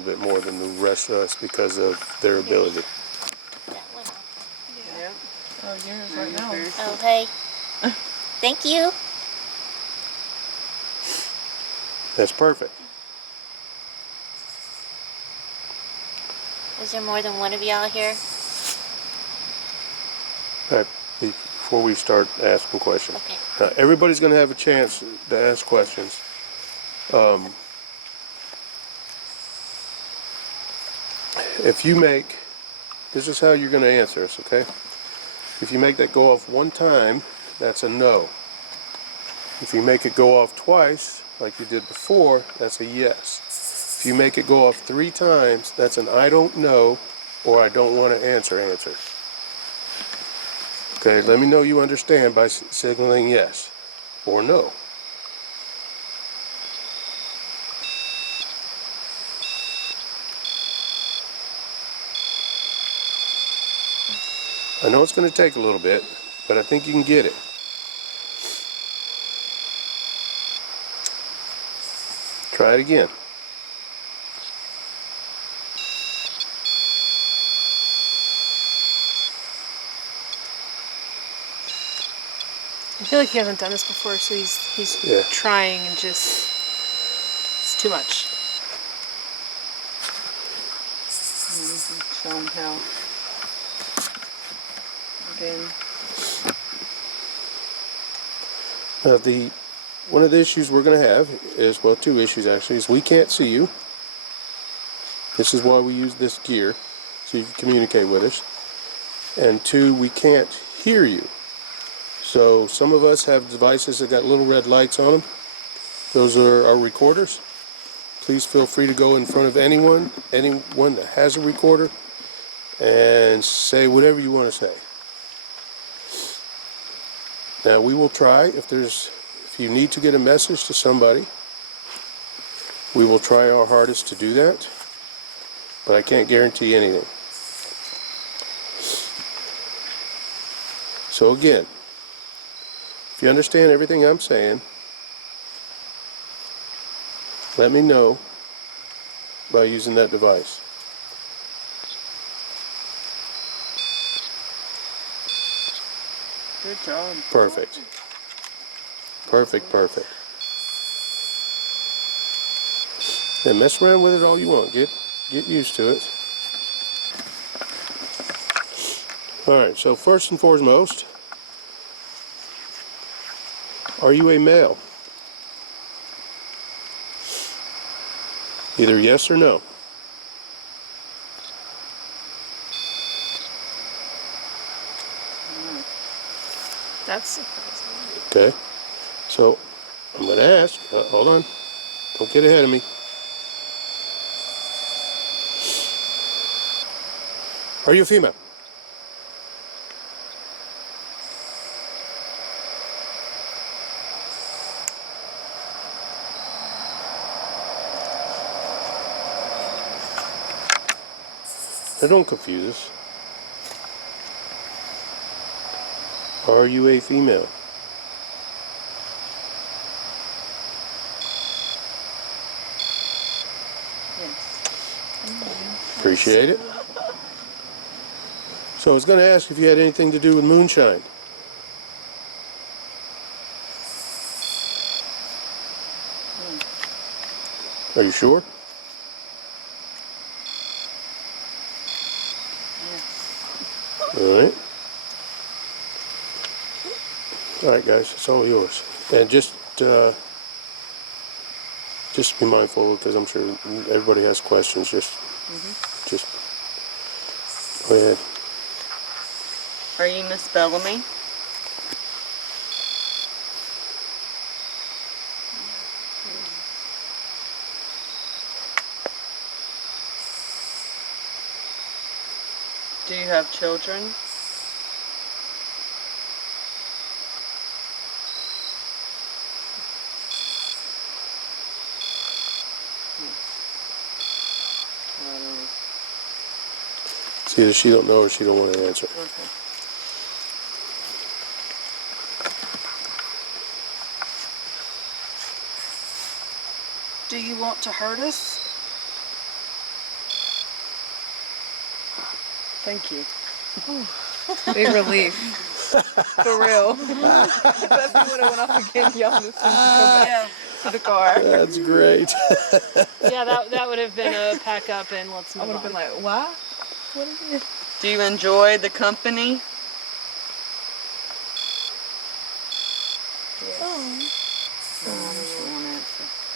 bit more than the rest of us because of their ability. That one off. Yeah. Oh, yours right now. Oh, hey. Thank you. That's perfect. Is there more than one of y'all here? All right, before we start asking questions, Okay. everybody's going to have a chance to ask questions. If you make, this is how you're going to answer us, okay? If you make that go off one time, that's a no. If you make it go off twice, like you did before, that's a yes. If you make it go off 3 times, that's an I don't know or I don't want to answer. Okay, let me know you understand by signaling yes or no. I know it's going to take a little bit, but I think you can get it. Try it again. I feel like he hasn't done this before, so he's Yeah. trying and just it's too much. Show him how. Again. Now one of the issues we're going to have is, well, 2 issues actually, is we can't see you. This is why we use this gear, so you can communicate with us. And 2, we can't hear you. So some of us have devices that got little red lights on them. Those are our recorders. Please feel free to go in front of anyone that has a recorder, and say whatever you want to say. Now we will try, if you need to get a message to somebody, we will try our hardest to do that, but I can't guarantee anything. So again, if you understand everything I'm saying, let me know by using that device. Good job. Perfect. Perfect. And mess around with it all you want. Get used to it. Alright, so first and foremost, are you a male? Either yes or no. That's surprising. Okay, so I'm going to ask, hold on, don't get ahead of me. Are you a female? Now don't confuse us. Are you a female? Yes. Appreciate it. So I was going to ask if you had anything to do with moonshine. Are you sure? Yes. Alright. Alright guys, it's all yours. And just be mindful, because I'm sure everybody has questions. Just go ahead. Are you Miss Bellamy? Do you have children? It's either she don't know or she don't want to answer. Okay. Do you want to hurt us? Thank you. Big relief. For real. If that would have went off again, y'all would have seen to go back to the car. That's great. Yeah, that would have been a pack up and let's move on. I would have been like, why? What is it? Do you enjoy the company?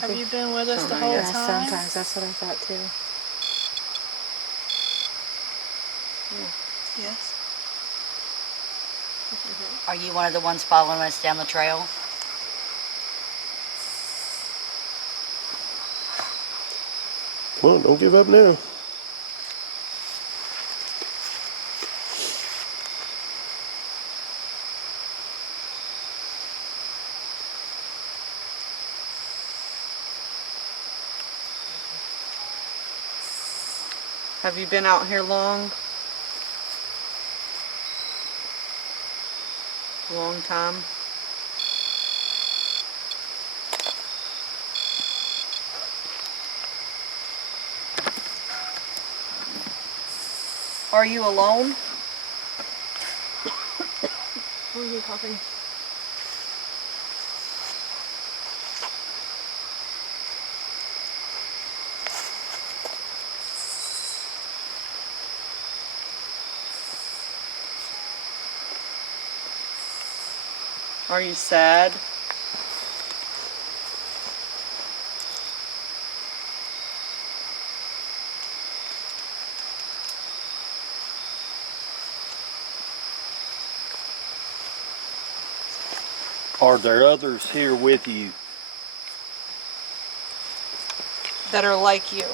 Have you been with us the whole Yeah, time? Sometimes that's what I thought too. Yes. Are you one of the ones following us down the trail? Come on, don't give up now. Have you been out here long? A long time? Are you alone? What are you coughing? Are you sad? Are there others here with you? That are like you.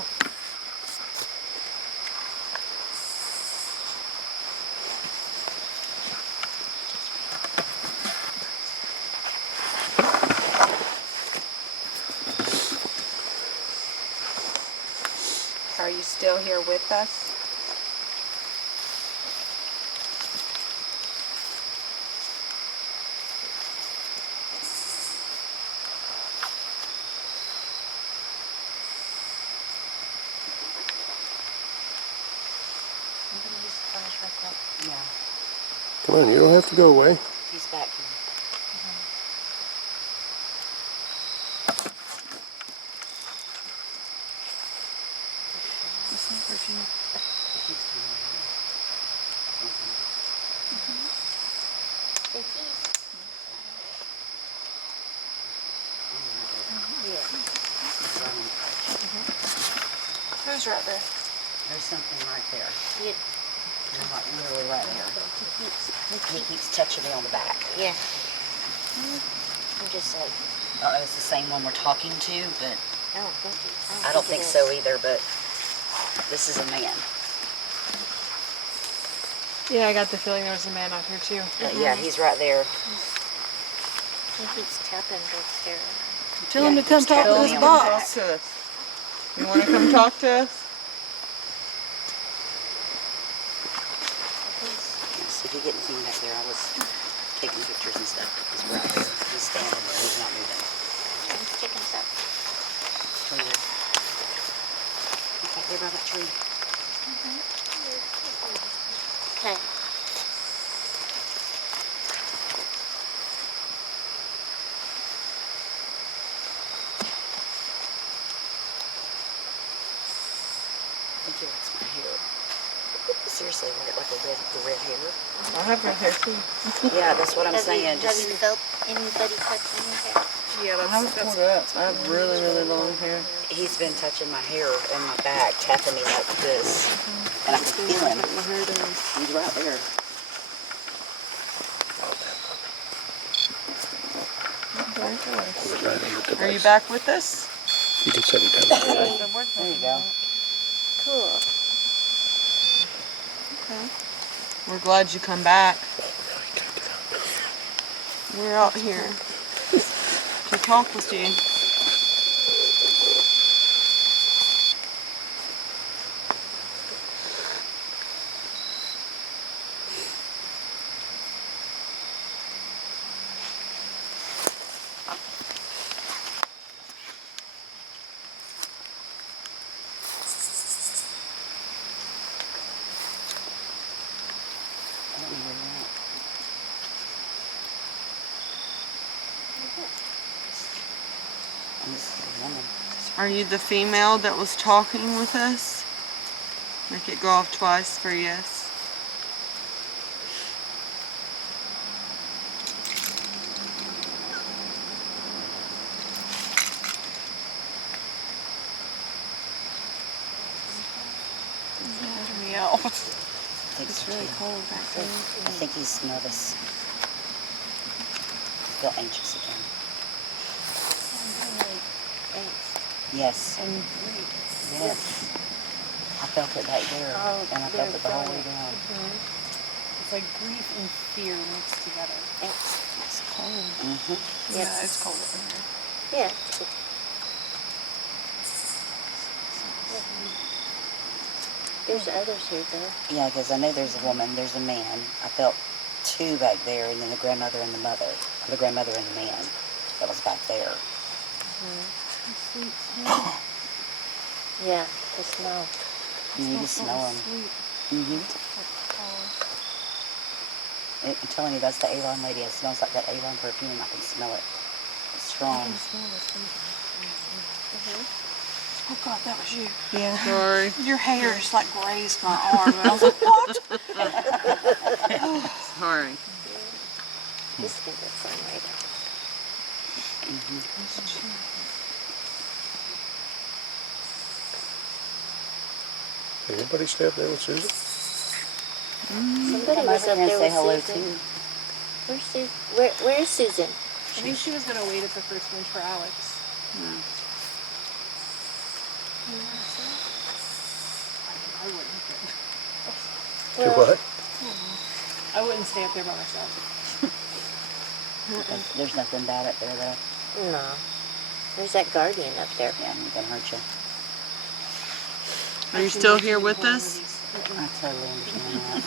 Are you still here with us? I'm gonna use the flash right quick. Yeah, Come on, you don't have to go away. he's back here. It's not perfume. It keeps turning The keys. Who's right there? There's something right there. You, Like literally right there. He keeps touching me on the back. yeah. I'm just like, I don't know if it's the same one we're talking to, but I I don't think it so is. either, but this is a man. Yeah, I got the feeling there was a man out here too. Yeah, he's right there. He keeps tapping both there. Tell Yeah, him to he come keeps talk to tapping this me on the Talk box. to us. You want to come talk to us? Yes, if you get anything back there, I was taking pictures and stuff. He's right there. He's standing there. He's not moving. Let's check himself. Right there. Right there by that tree. Okay. I think he likes my hair. Seriously, like the red hair. I have my hair too. Yeah, that's what I'm Have saying. you felt anybody touching your hair? Yeah, I haven't pulled it up. I have really, really long hair. He's been touching my hair and my back, tapping me like this. And I can feel him. He's right there. Are you back with us? You can set it down. There you go. Cool. We're glad you come back. We're out here to talk with you. Are you the female that was talking with us? Make it go off twice for yes. Yeah. It's Really cold back there. I think he's nervous. Feel anxious again. Yes. And Yes. I felt it back there, Oh, and I felt there it the whole you way go. down. It's like grief and fear mixed together. It's cold. Mm-hmm. Yes. Yeah, it's cold over here. Yeah. There's others here though. Yeah, because I know there's a woman, there's a man. I felt two back there, and then the grandmother and the mother. The grandmother and the man that was back there. Yeah, the smell. And you just smell them. Mm-hmm. I'm telling you, that's the Avon lady. It smells like that Avon perfume. I can smell it. It's strong. Oh God, that was you. Yeah. Sorry. Your hair just like grazed my arm, and I was like, what? Sorry. This thing looks on right now. Did anybody stay up there with Susan? Somebody I'm was over up here and there say with hello Susan. too. Where's Susan? Where's Susan? I think she was gonna wait at the first one for Alex. I wouldn't. To what? I wouldn't stay up there by myself. There's nothing bad up there, though. No. There's that guardian up there. Yeah, I'm gonna hurt you. Are you still here with us? I totally understand that.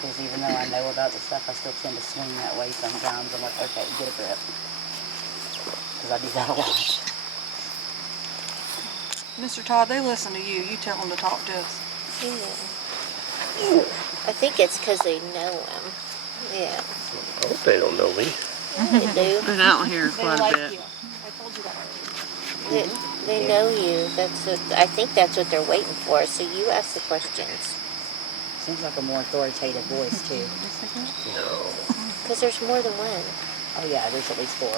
Because even though I know about the stuff, I still tend to swing that way sometimes. I'm like, okay, get a grip. Because I do that a lot. Mr. Todd, they listen to you. You tell them to talk to us. Yeah. I think it's because they know him. Yeah. I hope they don't know me. Yeah, they do. Been out here They quite a like bit. you. I told you that already. They know you. That's what I think. That's what they're waiting for. So you ask the questions. Seems like a more authoritative voice, too. No. Because there's more than one. Oh, yeah, there's at least 4.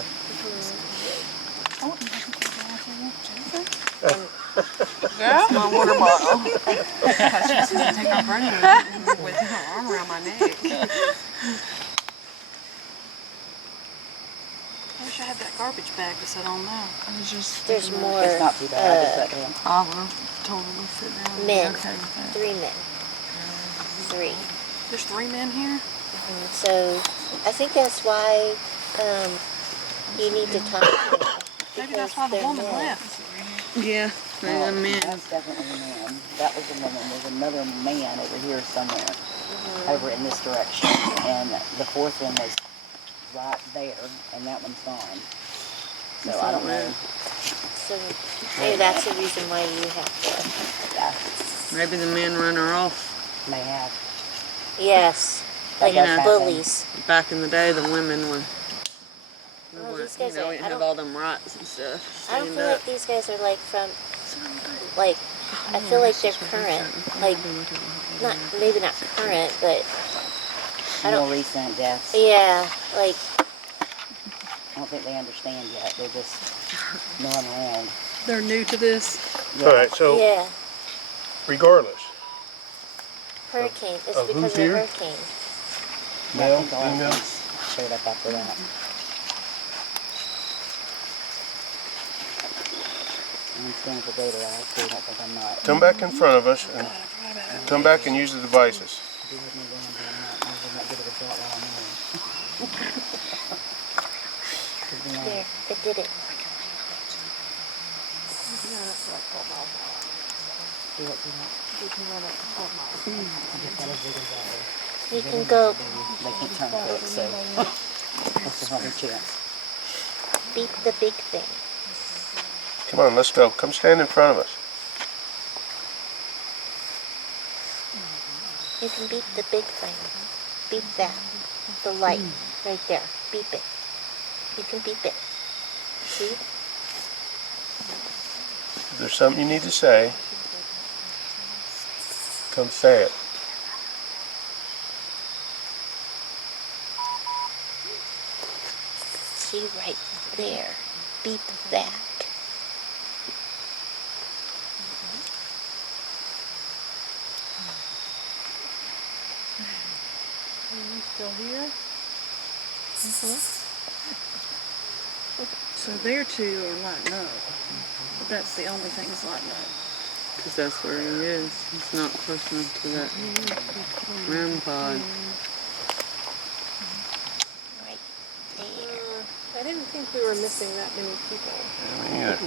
Girl? My water bottle. She's gonna take her running with her arm around my neck. I wish I had that garbage bag to sit on now. I was just There's more It's not too bad. I just let them. I will totally sit down. and be men. Okay with that. 3 men. 3. There's 3 men here. So I think that's why you need to talk to them. Maybe that's why the because woman they're men. left. Yeah, Well, the men. that's definitely a man. That was a woman. There's another man over here somewhere. Over in this direction. And the 4th one was right there, and that one's gone. So I don't know. So maybe that's the reason why you have Yeah, Maybe the men run her off. may have. to. Yes. Like That does happen. bullies. Back in the day, the women would. Well, these You guys know, are- we didn't I have don't- all them rights and stuff. I don't Stand feel up. like these guys are like from, like, I feel like they're current. Like, not, maybe not current, but I don't- More recent deaths. yeah, like, I don't think they understand yet. They're just milling around. They're new to this. Yeah. All right, so yeah, regardless, hurricane. It's of because who's of the here? hurricane. I male, think a lot of female, things showed up after that. I'm staying for data. I actually don't think I'm not. come back in front of us and come back and use the devices. Do with me going down that. I will not give it a shot while I'm in. Could be There, nice. it did it. Do what you want. I guess that is big as that is. You can go They can't turn quick, so this is not their chance. beat the big thing. Come on, let's go. Come stand in front of us. You can beat the big thing. Beep that. The light. Right there. Beep it. You can beep it. See? there's something you need to say, come say it. See right there. Beep that. Are you still here? So their two are lighting up. But that's the only thing that's lighting up. Because that's where he is. He's not close enough to that REM pod. Right there. I didn't think we were missing that many people. Me either.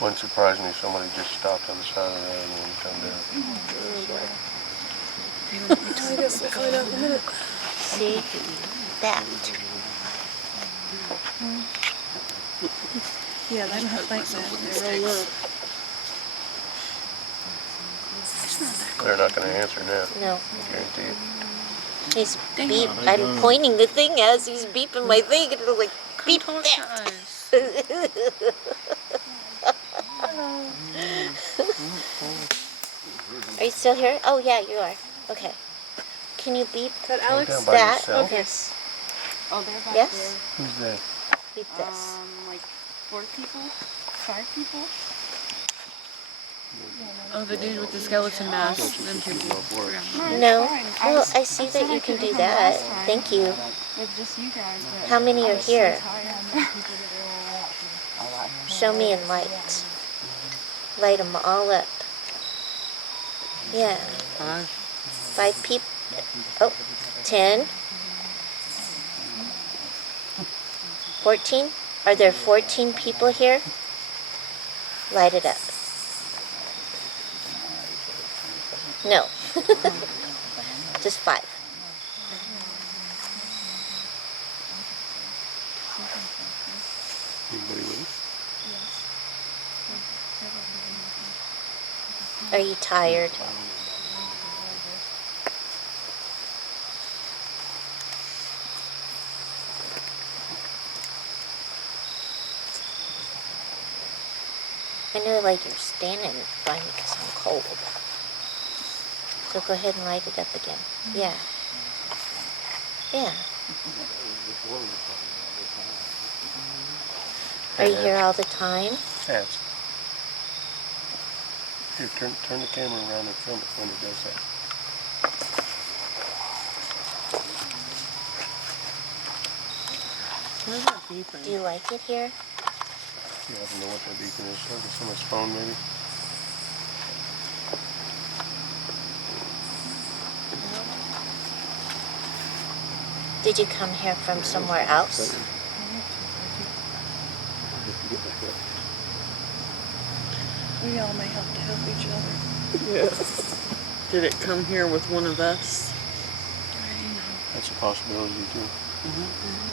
Wouldn't surprise me if somebody just stopped on the side of the road and then come down. I guess we'll find out in a minute. See? That. Yeah, they don't have think that. They roll up. They're not going to answer now. No. I guarantee it. He's beep. I'm pointing the thing as he's beeping my thing, and it's like, beep that. Are you still here? Oh, yeah, you are. Okay. Can you beep Is that Alex? Down by that? yourself? Yes. Oh, they're back Yes? Who's that? Beep this. like 4 people? 5 people? Oh, the dude with the skeleton mask. Them people. No. Well, I see that you can do that. Thank you. With just you guys. But How many are here? tired. Show me in light. Light them all up. Yeah. 5 people. Oh, 10. 14? Are there 14 people here? Light it up. No. Just 5. Anybody with us? Are you tired? I know, like, you're standing by me because I'm cold. So go ahead and light it up again. Yeah. Yeah. Are you here all the time? Hats. Here, turn the camera around and film it when it does that. What is that beeping? Do you like it here? You happen to know what that beacon is? Is it someone's phone, maybe? Did you come here from somewhere else? We all may have to help each other. Did it come here with one of us? That's a possibility, too.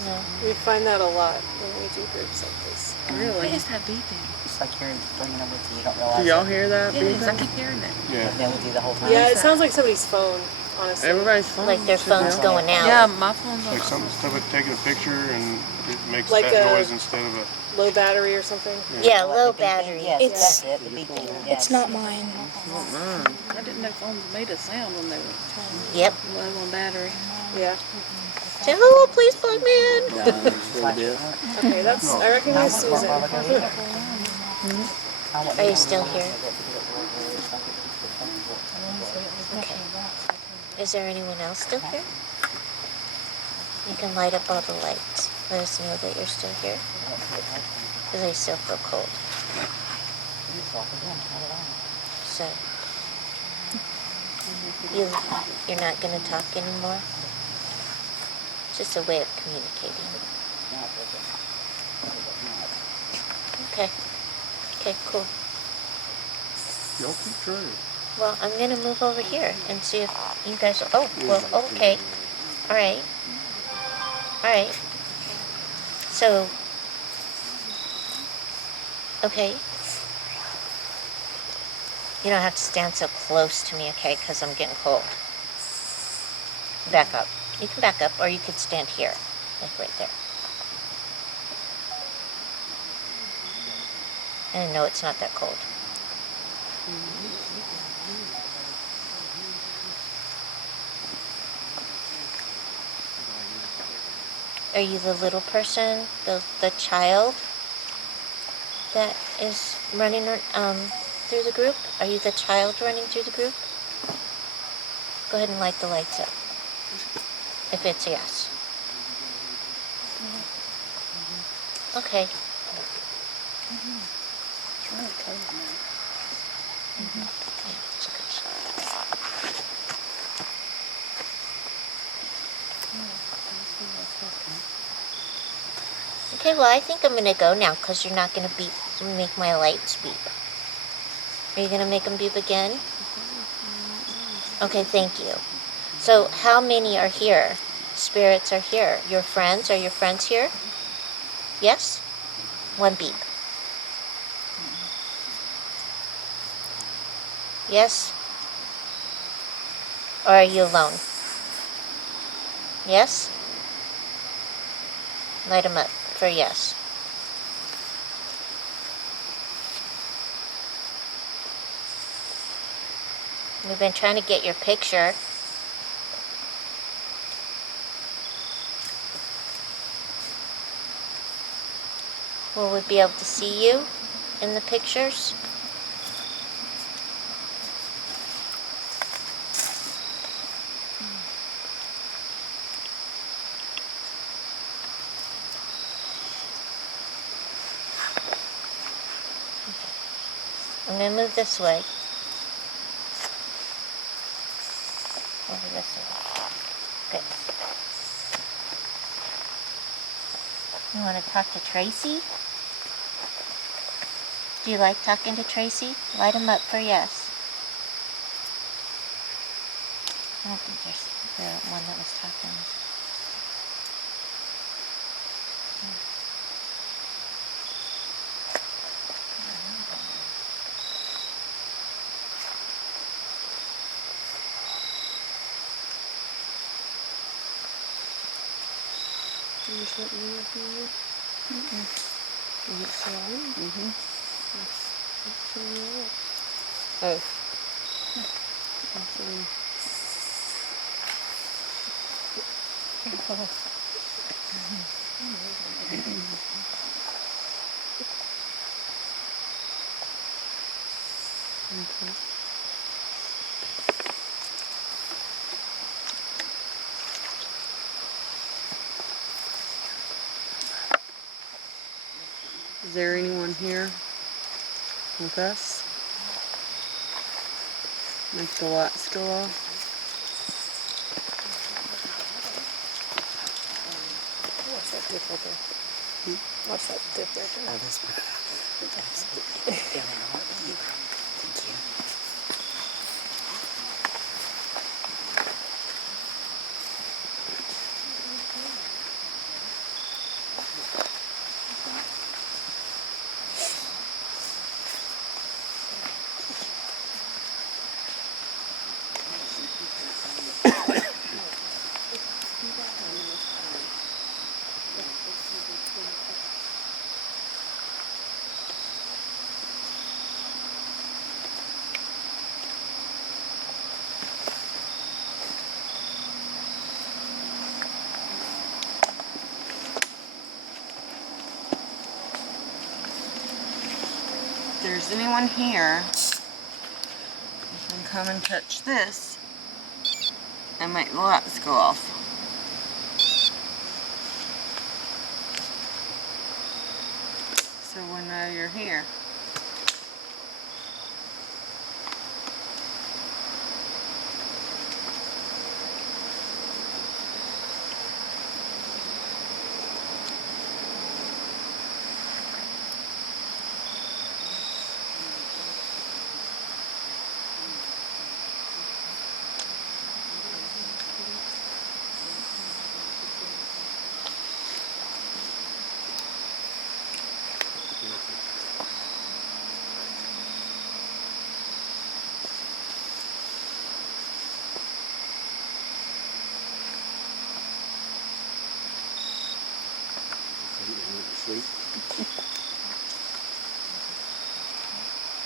No. We find that a lot when we do groups like this. Really? What is that beeping? It's like you're bringing it with you. You don't realize Do y'all it. hear that It is. I beeping? keep hearing it. Yeah. Been with you the whole time. Yeah, it sounds like somebody's phone, honestly. Everybody's phone. Like their should phone's be going out. Yeah, my phone's Like on. something, instead of taking a picture and it makes Like that a- noise instead of a... Low battery or something. Yeah, Like low the beeping. battery. Yes, It's that's it. The beeping. Yes. It's not mine. Mine. I didn't know phones made a sound when they were Yep. low on battery. Yeah. Say hello, please plug me in. Okay, that's. I recognize Susan. Are you still here? Okay. Is there anyone else still here? You can light up all the lights. Let us know that you're still here. Because I still feel cold. So, you're not going to talk anymore? Just a way of communicating. Okay. Okay, cool. Y'all keep trying. Well, I'm going to move over here and see if you guys... Oh, well, okay. All right. All right. So... Okay. You don't have to stand so close to me, okay, because I'm getting cold. Back up. You can back up, or you could stand here, like right there. And no, it's not that cold. Are you the little person, the child that is running through the group? Are you the child running through the group? Go ahead and light the lights up. If it's yes. Okay. It's really cold now. Yeah, it's a good shot. Okay, well, I think I'm gonna go now because you're not gonna make my lights beep. Are you gonna make them beep again? Okay, thank you. So, how many are here? Spirits are here. Your friends? Are your friends here? Yes? One beep. Yes? Or are you alone? Yes? Light them up for yes. We've been trying to get your picture. Will we be able to see you in the pictures? I'm going to move this way. Over this way. Good. You want to talk to Tracy? Do you like talking to Tracy? Light him up for yes. I don't think there's the one that was talking. Did you set me up here? Is it still on? It's on your lips. Oh. It's on. Okay. Is there anyone here with us? Make the lights go off. What's that dip right there? What's that dip right there? Oh, this one. Absolutely. Down in a heartbeat. Thank you. If there's anyone here, you can come and touch this and make the lights go off. So we know you're here.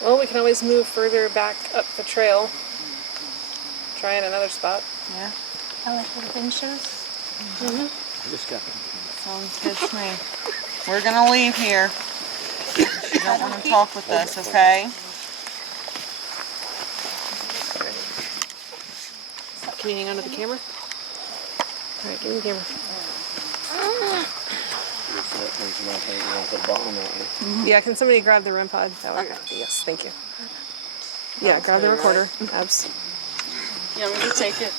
Well, we can always move further back up the trail. Try in another spot. Yeah. I like adventures. I just got Sounds good to me. We're gonna leave here. You don't want to talk with us, okay? Can you hang onto the camera? All right, give me the camera. Yeah, can somebody grab the REM pod? That way. Yes, thank you. Yeah, grab the recorder. Abs. You want me to take it?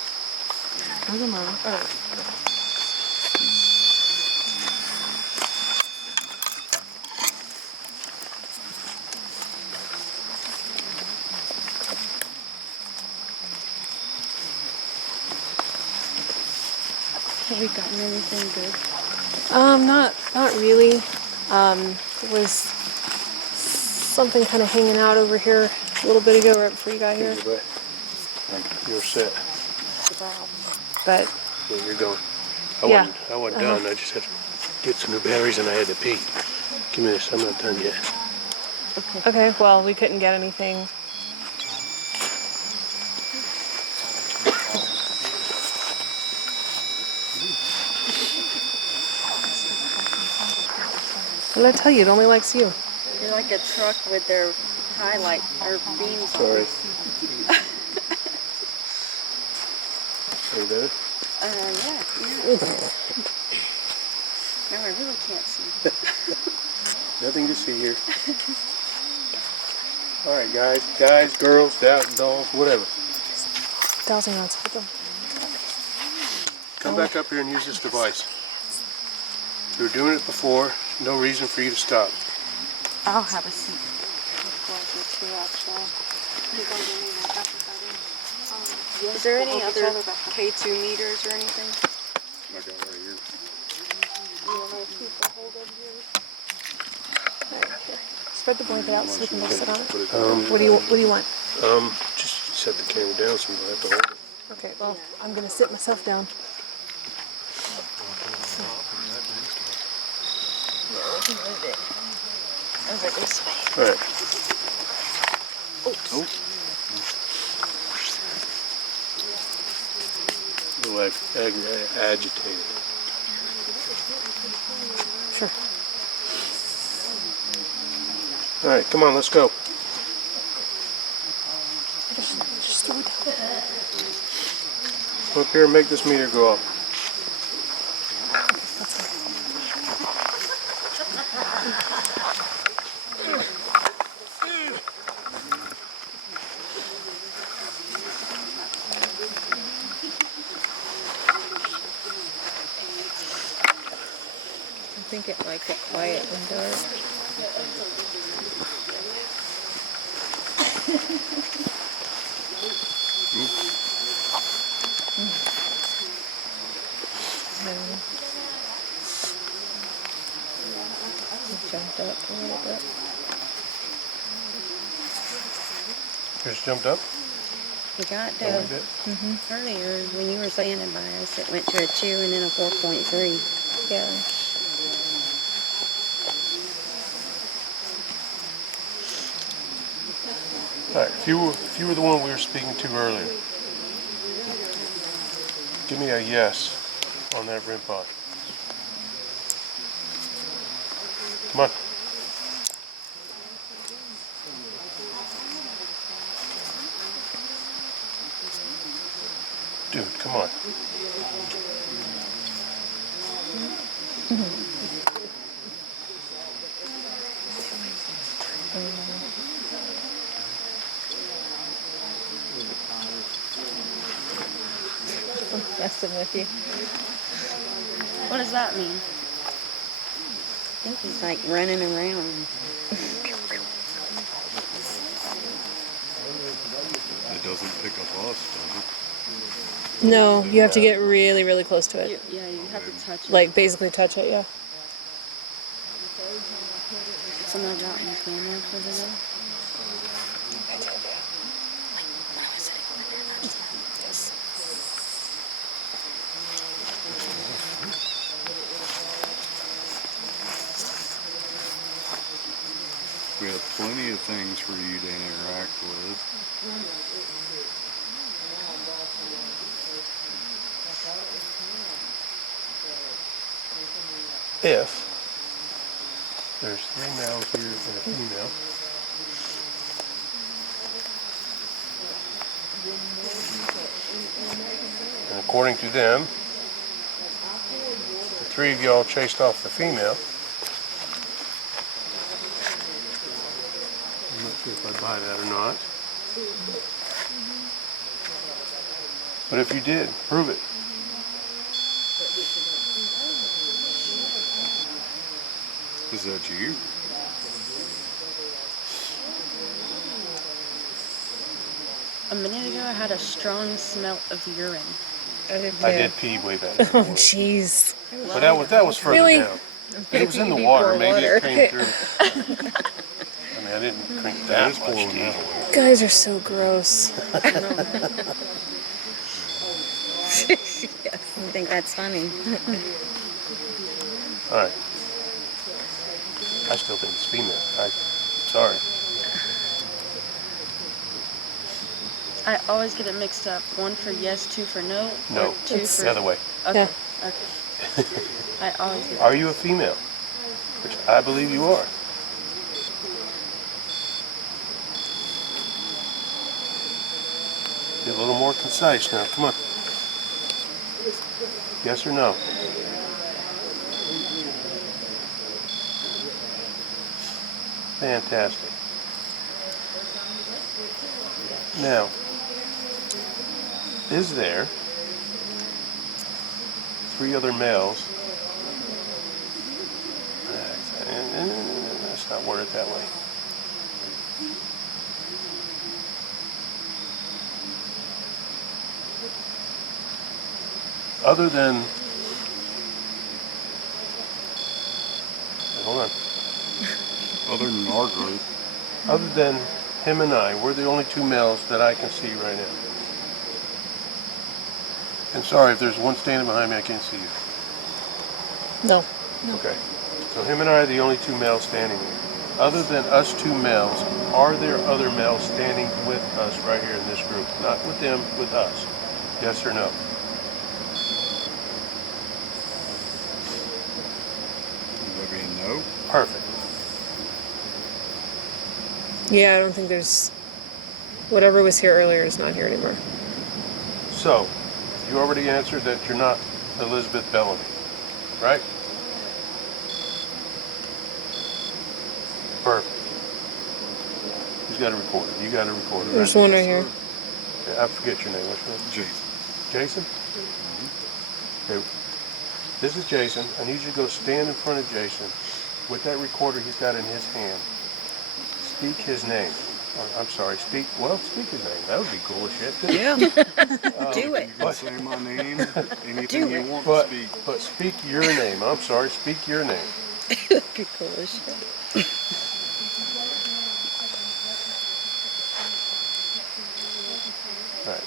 Have we gotten anything good? Not really. There was something kind of hanging out over here a little bit ago, right before you got here. You're set. But Where you're going. Yeah. I wasn't done. I just had to get some new batteries and I had to pee. Give me this. I'm not done yet. okay, well, we couldn't get anything. What did I tell you? It only likes you. You're like a truck with their highlight or beams on. Sorry. Any better? Yeah. Now I really can't see. Nothing to see here. All right, guys, girls, dolls, whatever. Dolls are not so Come back up here and use this device. You were doing it before. No reason for you to stop. I'll have a seat. Is there any other K2 meters or anything? I got right here. Spread the blanket out so we can both sit on it. Put it What do you want? Just set the camera down so you don't have to hold it. Okay, well, I'm gonna sit myself down. Over this way. All right. Oops. A little agitated. Sure. All right, come on, let's go. Just throw it down. Come up here and make this meter go up. I think it likes it quiet and dark. It jumped up a little bit. Just jumped up. It got A little bit. earlier when you were standing by us, it went to a 2 and then a 4.3. Yeah. All right, if you were the one we were speaking to earlier, give me a yes on that REM pod. Come on. Dude, come on. Messing with you. What does that mean? I think he's like running around. It doesn't pick up us, does it? No, you have to get really, really close to it. Yeah, you have to touch it. Like, basically touch it, yeah. Some of that in camera over there. We have plenty of things for you to if there's 3 males here and a female. And according to them, the 3 of y'all chased off the female. I'm not sure if I buy that or not. But if you did, prove it. Is that you? A minute ago, I had a strong smell of urine. I did pee way back there. Oh, jeez. But that was further Really? down. It was in the water. Maybe it came through. I mean, I didn't drink that It's much blowing tea. that way. You guys are so gross. I think that's funny. All right. I still think it's female. I'm sorry. I always get it mixed up. 1 for yes, 2 for no. No, Or 2 It's for the other way. Okay. Yeah. Okay. I always get Are you a female? Which I believe you are. Be a little more concise now. Come on. Yes or no? Fantastic. Now, is there 3 other males? Let's not word it that way. Other than, hold on. Other than our group. Other than him and I, we're the only 2 males that I can see right now. And sorry, if there's one standing behind me, I can't see you. No. Okay. So him and I are the only 2 males standing here. Other than us 2 males, are there other males standing with us right here in this group? Not with them, with us. Yes or no? Would that be a no? Perfect. Yeah, I don't think there's... Whatever was here earlier is not here anymore. So, you already answered that you're not Elizabeth Bellamy, right? Perfect. Who's got a recorder? You got a recorder, There's right? one right here. Okay, I forget your name. What's your name? Jason. Jason? Okay. This is Jason. I need you to go stand in front of Jason with that recorder he's got in his hand. Speak his name. Or, I'm sorry, speak his name. That would be cool as shit, too. Yeah. Do it. You can say my name, anything Do you it. want But, to speak. but speak your name. I'm sorry, speak your name. Good cool as shit. All right.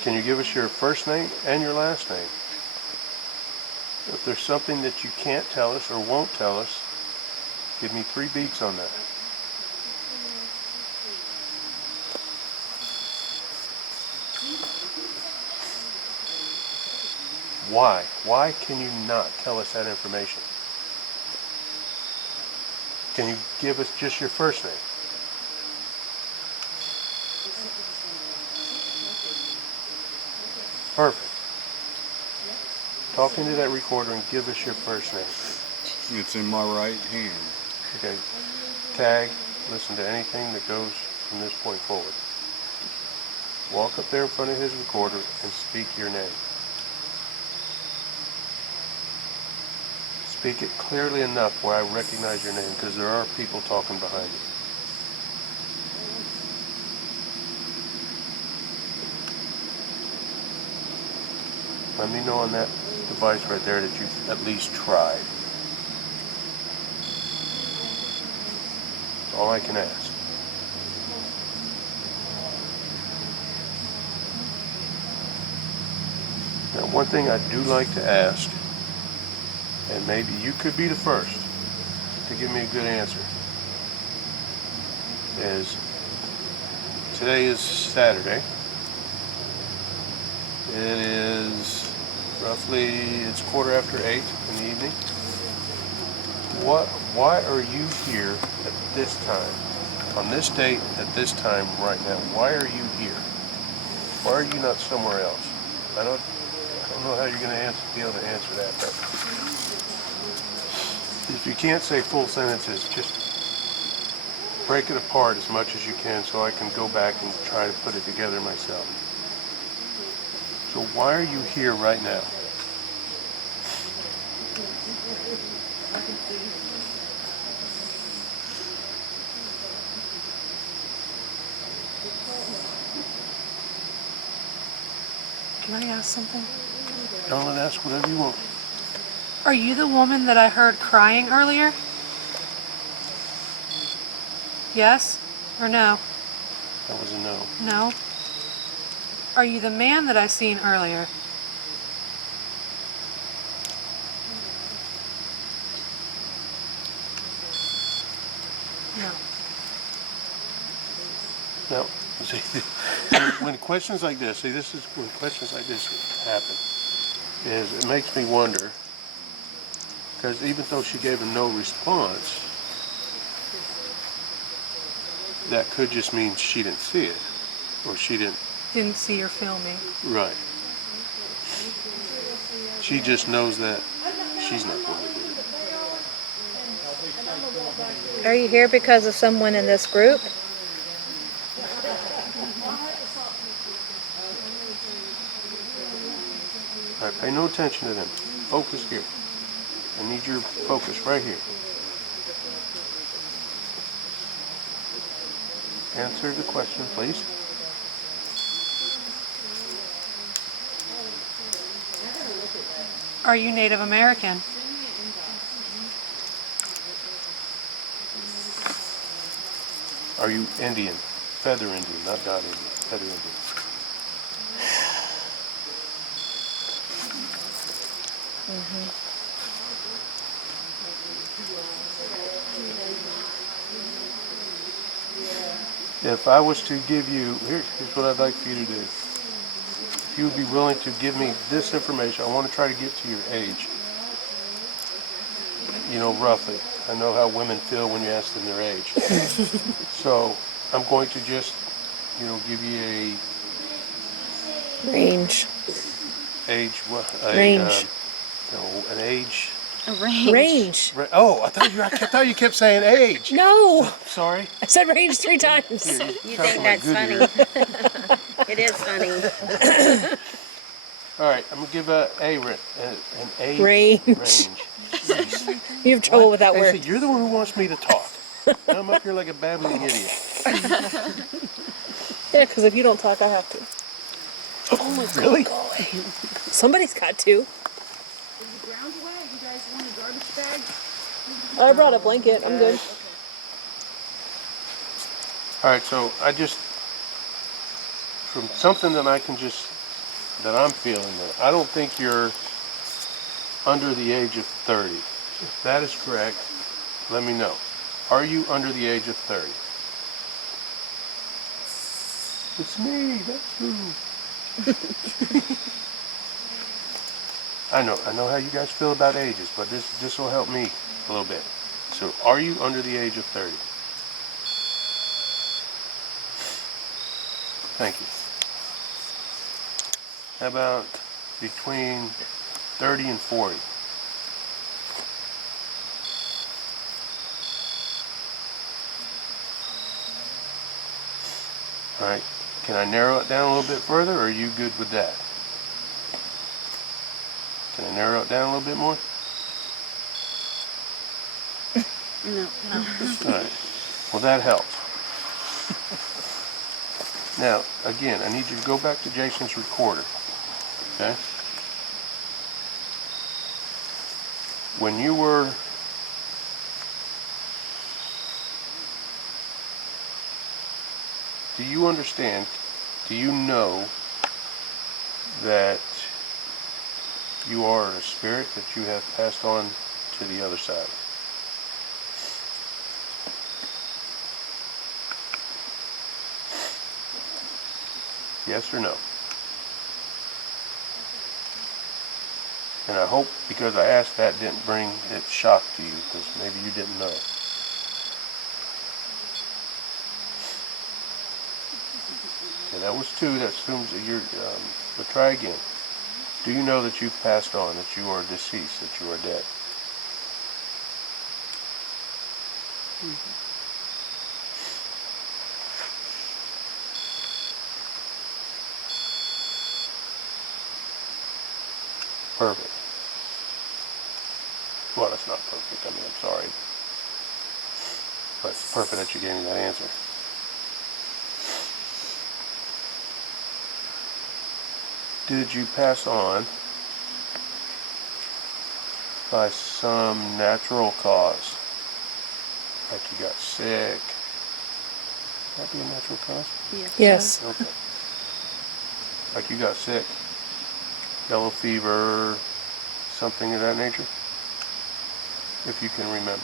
Can you give us your first name and your last name? If there's something that you can't tell us or won't tell us, give me 3 beats on that. Why? Why can you not tell us that information? Can you give us just your first name? Perfect. Talk into that recorder and give us your first name. It's in my right hand. Okay. Tag, listen to anything that goes from this point forward. Walk up there in front of his recorder and speak your name. Speak it clearly enough where I recognize your name, because there are people talking behind you. Let me know on that device right there that you've at least tried. That's all I can ask. Now, one thing I do like to ask, and maybe you could be the first to give me a good answer, is today is Saturday. It is Roughly, it's 8:15 in the evening. Why are you here at this time? On this date, at this time, right now, why are you here? Why are you not somewhere else? I don't know how you're going to be able to answer that, but if you can't say full sentences, just break it apart as much as you can so I can go back and try to put it together myself. So why are you here right now? Can I ask something? Darling, ask whatever you want. Are you the woman that I heard crying earlier? Yes or no? That was a no. No. Are you the man that I seen earlier? No. No. See, when questions like this, this is when questions like this happen, is it makes me wonder, because even though she gave a no response, that could just mean she didn't see it, or she didn't. Didn't see or feel me. Right. She just knows that she's not going to do it. Are you here because of someone in this group? All right, pay no attention to them. Focus here. I need your focus right here. Answer the question, please. Are you Native American? Are you Indian? Feather Indian, not dot Indian. Feather Indian. If I was to give you, here's what I'd like for you to do. If you would be willing to give me this information, I want to try to get to your age. You know, roughly. I know how women feel when you ask them their age. So I'm going to just, give you Range. an age. A range. Oh, I thought you kept saying age. No, Sorry. I said range 3 times. Here, You talk think my that's good funny? ear. It is funny. All right, I'm gonna give an age Range. Jeez. You have trouble with that Hey, word. see, you're the one who wants me to talk. Now I'm up here like a babbling idiot. Yeah, because if you don't talk, I have to. Oh my Really? God. Somebody's got to. I brought a blanket. I'm good. All right, so from something that that I'm feeling, I don't think you're under the age of 30. If that is correct, let me know. Are you under the age of 30? It's me, that's who. I know how you guys feel about ages, but this will help me a little bit. So, are you under the age of 30? Thank you. How about between 30 and 40? All right. Can I narrow it down a little bit further, or are you good with that? Can I narrow it down a little bit more? No. All right. Well, that helps. Now, again, I need you to go back to Jason's recorder. Okay? When you were do you understand, do you know that you are a spirit that you have passed on to the other side? Yes or no? And I hope, because I asked that, didn't bring it shock to you, because maybe you didn't know. Okay, that was 2. That assumes that you're, but try again. Do you know that you've passed on, that you are deceased, that you are dead? Perfect. Well, it's not perfect. I mean, I'm sorry. But it's perfect that you gave me that answer. Did you pass on by some natural cause? Like you got sick? Would that be a natural cause? Yes. Okay. Like you got sick? Yellow fever? Something of that nature? If you can remember.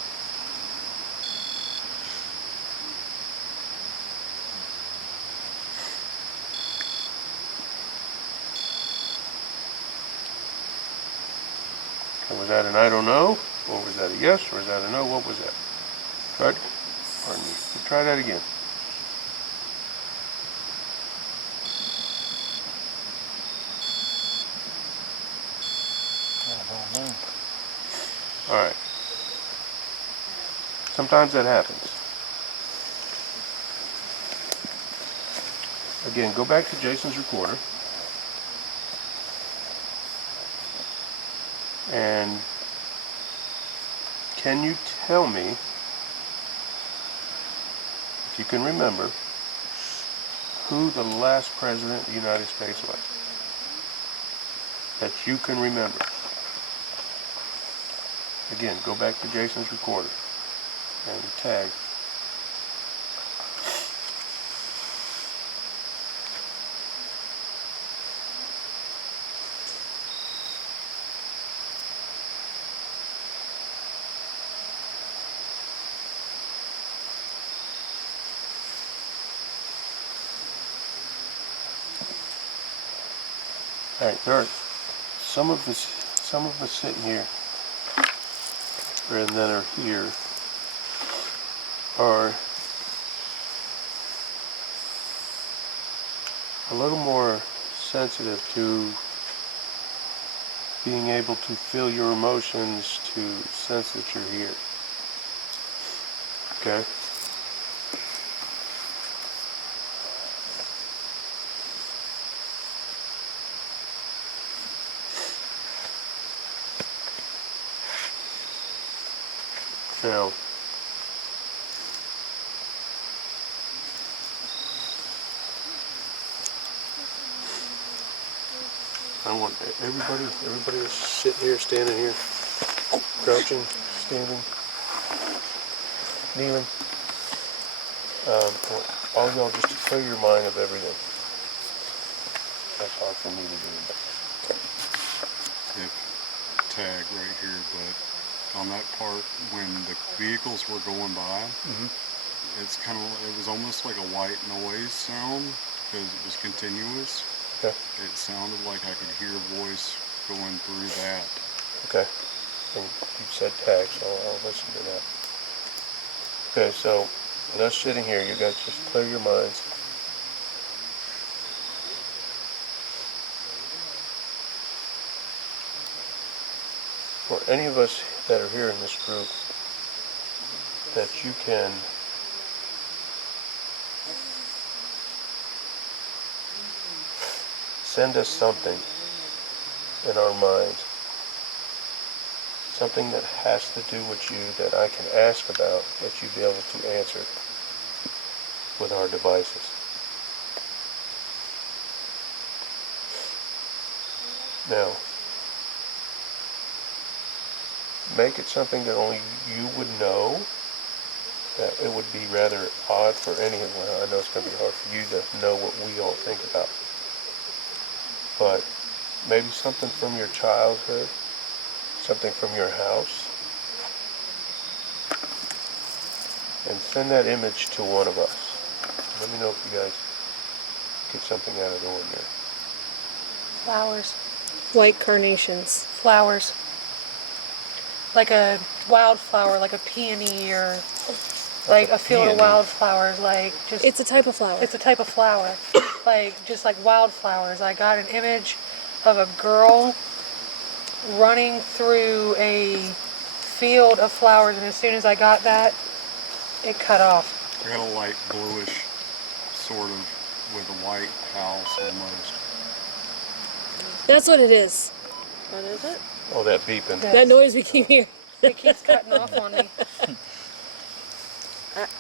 Okay, was that an I don't know? Or was that a yes? Or was that a no? What was that? Try, pardon me. Try that again. I don't know. Alright. Sometimes that happens. Again, go back to Jason's recorder. And can you tell me, if you can remember, who the last president of the United States was? That you can remember. Again, go back to Jason's recorder and tag. All right, there are some of us sitting here, and that are here, are a little more sensitive to being able to feel your emotions, to sense that you're here. Okay? Now, I want everybody that's sitting here, standing here, crouching, standing, kneeling. I want all y'all just to clear your mind of everything. That's hard for me to do. If tag right here, but on that part when the vehicles were going by, it's kind of, it was almost like a white noise sound because it was continuous. Okay. It sounded like I could hear a voice going through that. Okay. And you said tag, so I'll listen to that. Okay, so with us sitting here, you guys just clear your minds. For any of us that are here in this group, that you can send us something in our minds, something that has to do with you that I can ask about, that you'd be able to answer with our devices. Now, make it something that only you would know. That it would be rather odd for anyone. I know it's going to be hard for you to know what we all think about. But maybe something from your childhood, something from your house, and send that image to one of us. Let me know if you guys get something out of the ordinary. Flowers. White carnations. flowers. Like a wildflower, like a peony, or like a field of peony? wildflowers, like just... It's a type of flower. It's a type of flower. Like, just like wildflowers. I got an image of a girl running through a field of flowers, and as soon as I got that, it cut off. I got a light bluish, sort of, with a white house almost. That's what it is. What is it? Oh, that beeping. That noise we keep hearing. It keeps cutting off on me.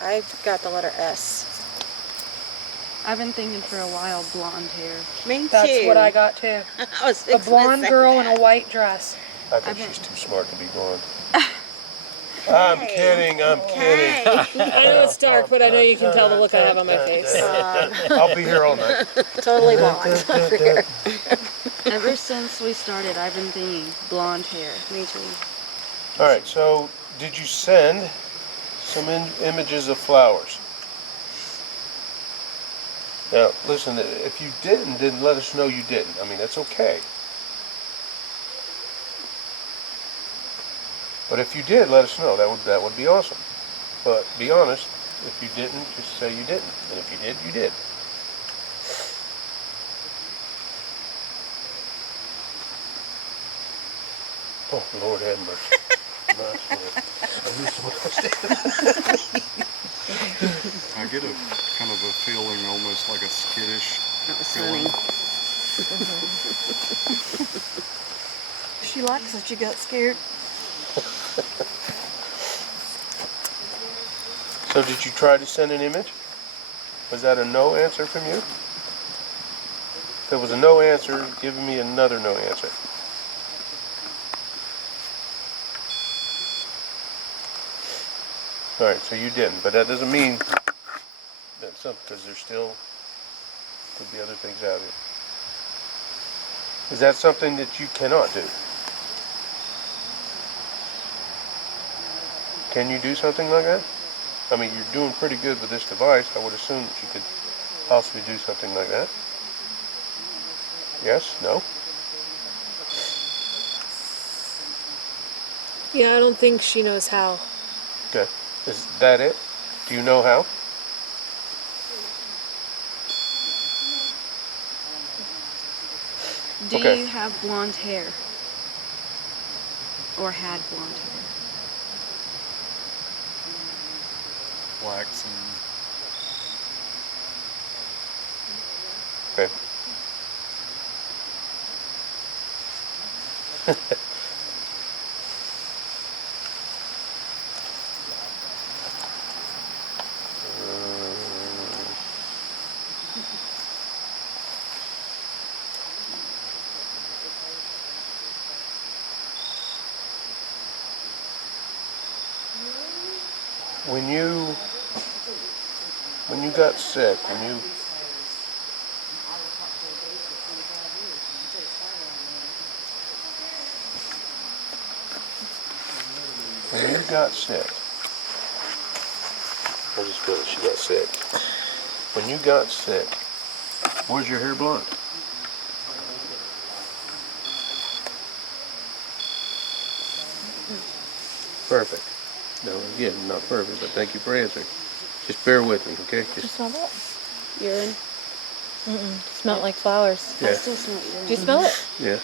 I've got the letter S. I've been thinking for a while blonde hair. Me That's too. what I got too. I was A fixing to blonde say girl in that. a white dress. I think she's too smart to be blonde. I'm kidding. I'm kidding. I know it's dark, but I know you can tell the look I have on my face. I'll be here all night. Totally blonde. Over here. Ever since we started, I've been thinking blonde hair. Me too. All right. So, did you send some images of flowers? Now, listen. If you didn't, then let us know you didn't. I mean, that's okay. But if you did, let us know. That would be awesome. But be honest. If you didn't, just say you didn't. And if you did, you did. Oh, Lord have mercy. I get a kind of a feeling almost like a skittish That was feeling. funny. She likes that you got scared. So did you try to send an image? Was that a no answer from you? If it was a no answer, give me another no answer. Alright, so you didn't, but that doesn't mean that some, because there's still could be other things out here. Is that something that you cannot do? Can you do something like that? I mean, you're doing pretty good with this device. I would assume that you could possibly do something like that. Yes? No? Yeah, I don't think she knows how. Okay. Is that it? Do you know how? Do Okay. you have blonde hair? Or had blonde hair? Flaxen. Okay. When you got sick, when you got sick, I just feel that she got sick. When you got sick, was your hair blonde? Perfect. No, again, not perfect, but thank you for answering. Just bear with me, okay? Just Smell that? Urine. Smelled like flowers. I yeah, still smell urine. Do you smell it? yeah.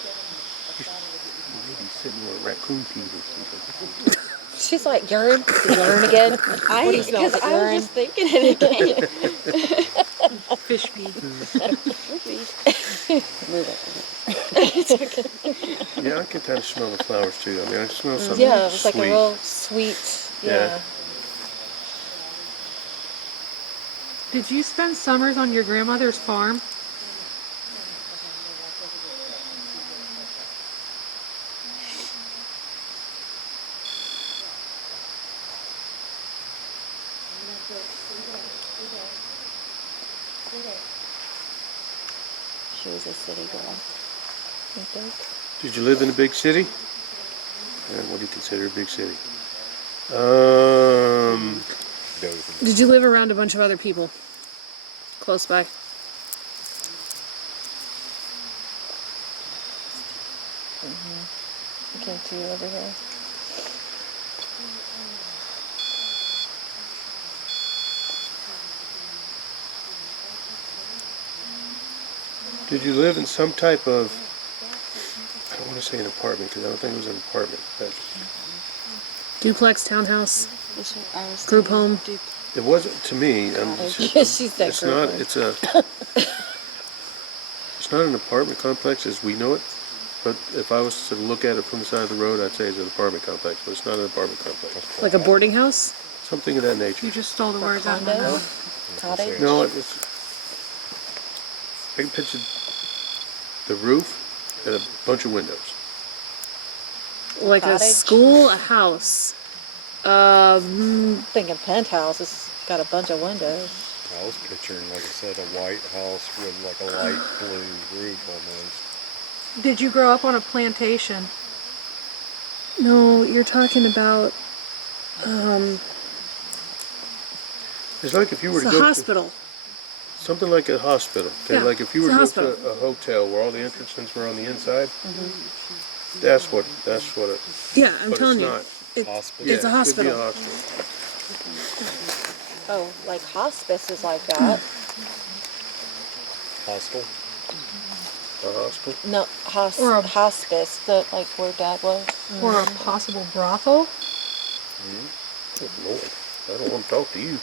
Maybe sitting where raccoon peas or something. She's like, urine? Urine again? What do you smell? Is it I was urine? just thinking it again. Fish pee. Move it. Yeah, I can kind of smell the flowers too. I mean, I smell something Yeah, it was sweet. like a real sweet, yeah. Did you spend summers on your grandmother's farm? She was a city girl. I think. Did you live in a big city? What do you consider a big city? Did you live around a bunch of other people? Close by? I came to you over here. Did you live in some type of, I don't want to say an apartment because I don't think it was an apartment, but Duplex, townhouse, That's what I was group thinking. home. it wasn't to me. She said It's group not. home. It's a. It's not an apartment complex as we know it. But if I was to look at it from the side of the road, I'd say it's an apartment complex. But it's not an apartment complex. Like a boarding house? Something of that nature. You just stole the words out of my Condo? mouth. Cottage? No, it's. I can picture the roof and a bunch of windows. Like a Cottage? school, a house. Thinking penthouse. It's got a bunch of windows. I was picturing, like I said, a white house with like a light blue roof almost. Did you grow up on a plantation? No, you're talking about It's like if you were it's to a go hospital. to something like a hospital. Okay, Yeah, like if you were it's to a go to a hotel where all the entrances were on the inside. That's what it. Yeah, I'm But telling it's you. not. Hospital. It's a Yeah, it could be hospital. a hospital. Oh, like hospice is like that. Hostel. A hospital. No, Or a- hospice. The like where Dad was. Or a possible brothel. Good Lord, I don't want to talk to you.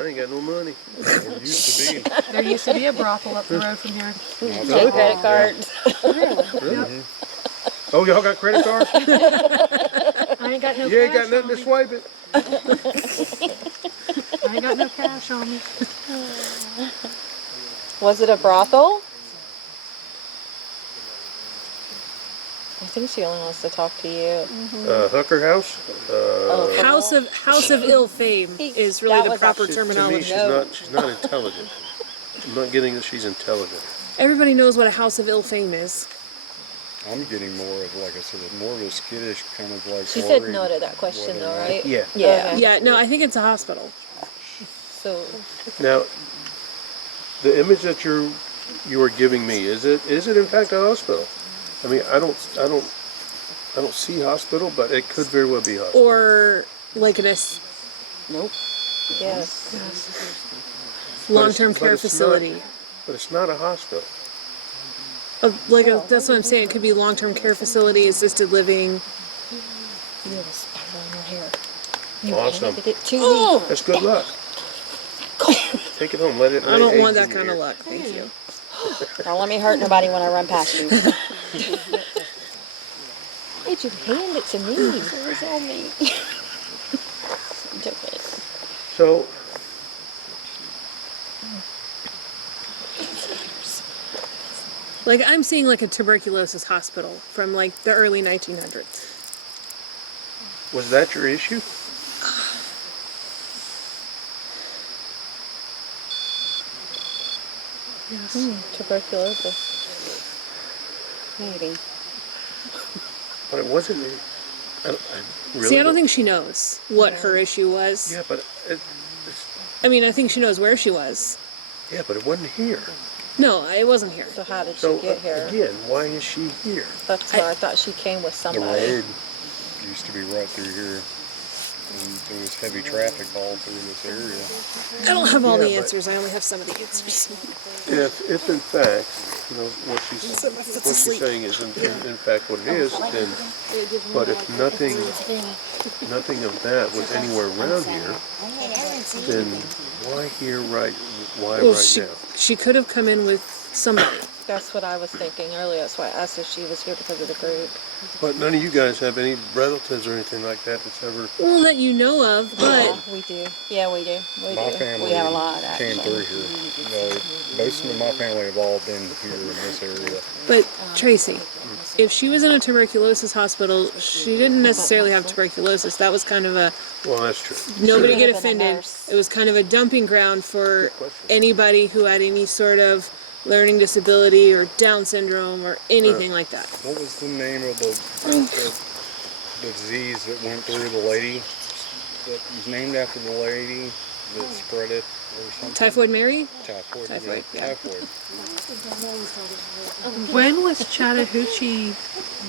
I ain't got no money. There used to be. There used to be a brothel up the road from here. Take credit cards. Really? Oh, y'all got credit cards? I ain't got no You ain't cash got nothing on to me. swipe it. I ain't got no cash on me. Was it a brothel? I think she only wants to talk to you. Hooker house? House of ill fame is really That the was proper actually- To me, terminology. she's not intelligent. I'm not getting that she's intelligent. Everybody knows what a house of ill fame is. I'm getting more of, like I said, more of a skittish kind of like. She said worried no to that question whether though, or not- right? Yeah. Yeah. Yeah. Yeah, no, I think it's a hospital. So Now, the image that you are giving me, is it in fact a hospital? I mean, I don't see hospital, but it could very well be hospital. Or like Nope. yes. long-term care but it's not- facility. But it's not a hospital. That's what I'm saying. It could be long-term care facility, assisted living. You have a spider on your hair. Awesome. Did it to me. That's good luck. Take it home. Let it. I don't eggs want in that your kind of ear. luck. Thank you. Don't let me hurt nobody when I run past you. Why'd you hand it to me? It was on me. Took it. So, Like I'm seeing like a tuberculosis hospital from like the early 1900s. was that your issue? Yes. Tuberculosis. Maybe. But it wasn't. I really See, I don't think she knows what her issue was. Yeah, but I mean, I think she knows where she was. it wasn't here. No, it wasn't here. So how did So she get here? again, why is she here? That's why I thought she came with The somebody. road used to be right through here, and there was heavy traffic all through this area. I don't have all Yeah, the but- answers. I only have some of the answers. If in fact, what she's saying is in fact what it is, then, but if nothing of that was anywhere around here, then why here why Well, right now? she could have come in with somebody. That's what I was thinking earlier. That's why I asked if she was here because of the group. But none of you guys have any relatives or anything like that that's ever. Well, that you know of, but We do. Yeah, we do. My family We have a lot, came actually. through here. Most of my family have all been here in this area. but Tracy, if she was in a tuberculosis hospital, she didn't necessarily have tuberculosis. That was kind of a Well, that's true. nobody She get could have been a offended. nurse. It was kind of a dumping ground for question. anybody who had any sort of learning disability or Down syndrome or anything like that. What was the name of the disease that went through the lady? That was named after the lady that spread it. or something. Typhoid Mary? Typhoid. Typhoid, yeah. Typhoid. When was Chattahoochee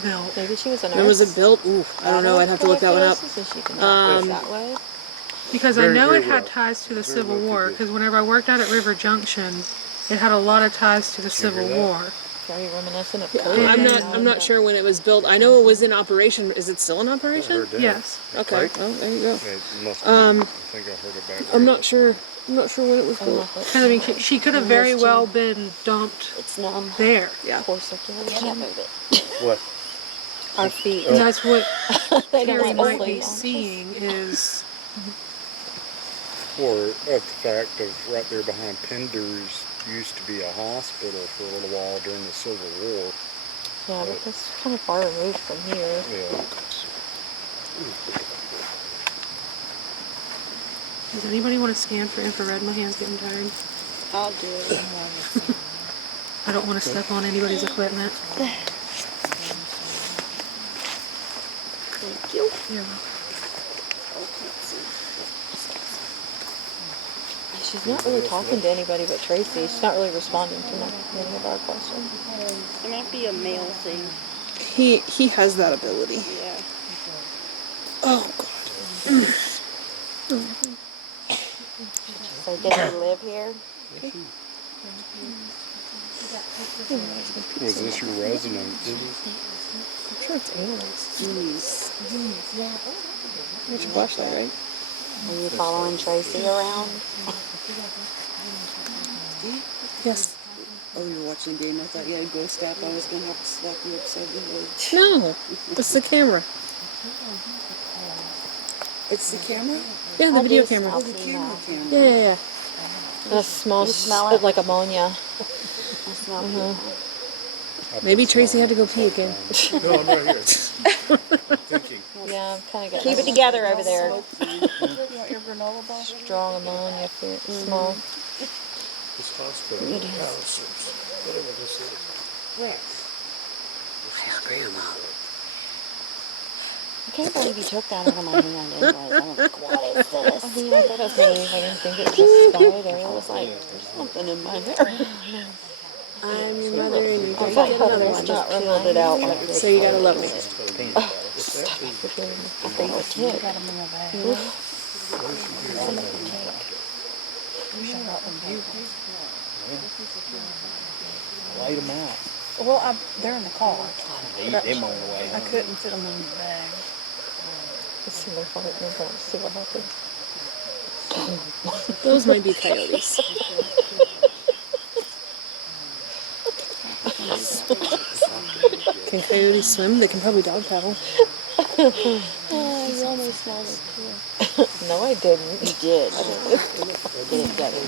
built? Maybe she was a nurse. When was it built? Ooh, I don't know. I'd have to look that one up. So she can help us that way. Because I Very, know very it had well. ties to the Very Civil well could War. be. Because whenever I worked out at River Junction, it had a lot of ties to the Civil hear that? War. Very reminiscent of I'm not sure when it was built. I know it was in operation. Is it still in operation? heard that. Yes. Okay. Well, there you go. It must be. I think I heard it back I'm there. not sure. I'm not sure when it was built. And I mean, she could have very well been dumped It's numb. there. Yeah. Poor circulation. Can't move it. What? Our feet. And that's what They don't Carrie might sleep. be seeing is Or the fact of right there behind Pender's used to be a hospital for a little while during the Civil War. Yeah, but that's kind of far removed from here. Yeah. Does anybody want to scan for infrared? My hand's getting tired. I'll do it. I don't want to step on anybody's equipment. Thank you. Yeah. She's not really talking to anybody but Tracy. She's not really responding to many of our questions. It might be a male thing. He has that ability. Yeah. Oh God. So did he live here? Was this your residence? I'm sure it's animals. Jeez. There's your flashlight, right? Are you following Tracy around? Yes. Oh, you're watching the game. I thought you had a ghost app. I was going to have to slap you upside the head. No. It's the camera. It's the camera? Yeah, the I video do camera. smell Oh, the female. camera. Yeah. That smells smell it? like ammonia. I smell female. Maybe Tracy had to go pee again. No, I'm right here. Thinking. Yeah, I'm kind of getting Keep it together over there. strong ammonia smell. This hospital, palaces, whatever this is. I can't believe you took that out of my hand anyways. I was like, what is this? I mean, I thought I was naive. I didn't think it was just spider. I was like, There's something in my hair. I'm your mother and you I gotta thought get Heather another was one. just peeled it out like this. So you gotta love me. I think it did. Light them out. Well, they're in the car. Eat them on the way home. Couldn't fit them in the bag. Let's see my heart and let's see what happens. Those might be coyotes. Can coyotes swim? They can probably dog paddle. You almost smelled it too. No, I didn't. You did. Get it together.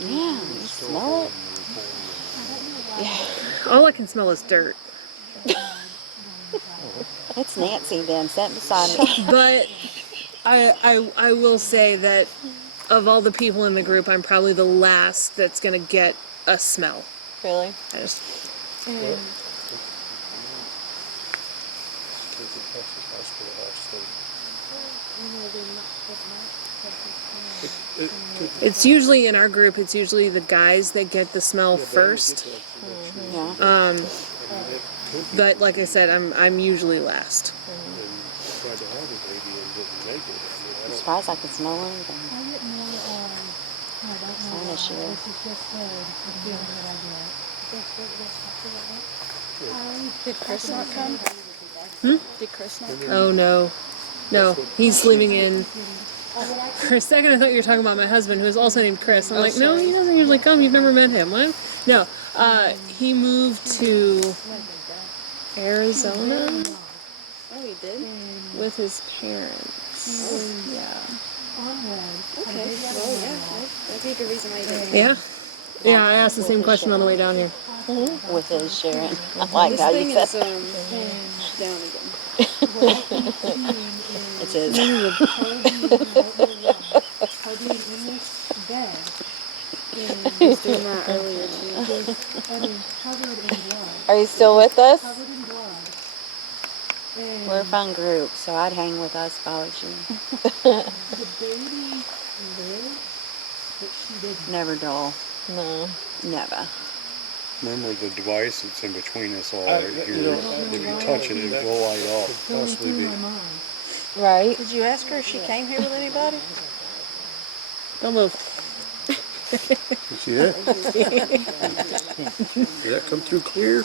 Yeah, you smell it. All I can smell is dirt. It's Nancy then, sitting beside me. But I will say that of all the people in the group, I'm probably the last that's gonna get a smell. Really? I just It's usually in our group. It's usually the guys that get the smell first. Yeah. But like I said, I'm usually last. I'm surprised I could smell anything. Sign issue. Did Chris not come? Did Chris not come? Oh no, he's living in. For a second, I thought you were talking about my husband, who is also named Chris. I'm like, no, he doesn't usually come. You've never met him. What? No, he moved to Arizona Oh, he did? with his parents. Yeah. Okay. Well, yeah. That'd be a good reason why he did. Yeah. Yeah, I asked the same question on the way down here. With his Sharon. I like This how thing you is said down again. it is. Yeah, he was doing that earlier too. Are you still with us? Covered in blood. And We're a fun group, so I'd hang with us if I was you. the baby lived, but she didn't. Never dull. No. Never. Remember the device that's in between us all I- right you here. know, If you touch it, it will light up. Going Possibly through be. my mind. Right? Did you ask her if she came here with anybody? Don't move. You see that? Did that come through clear?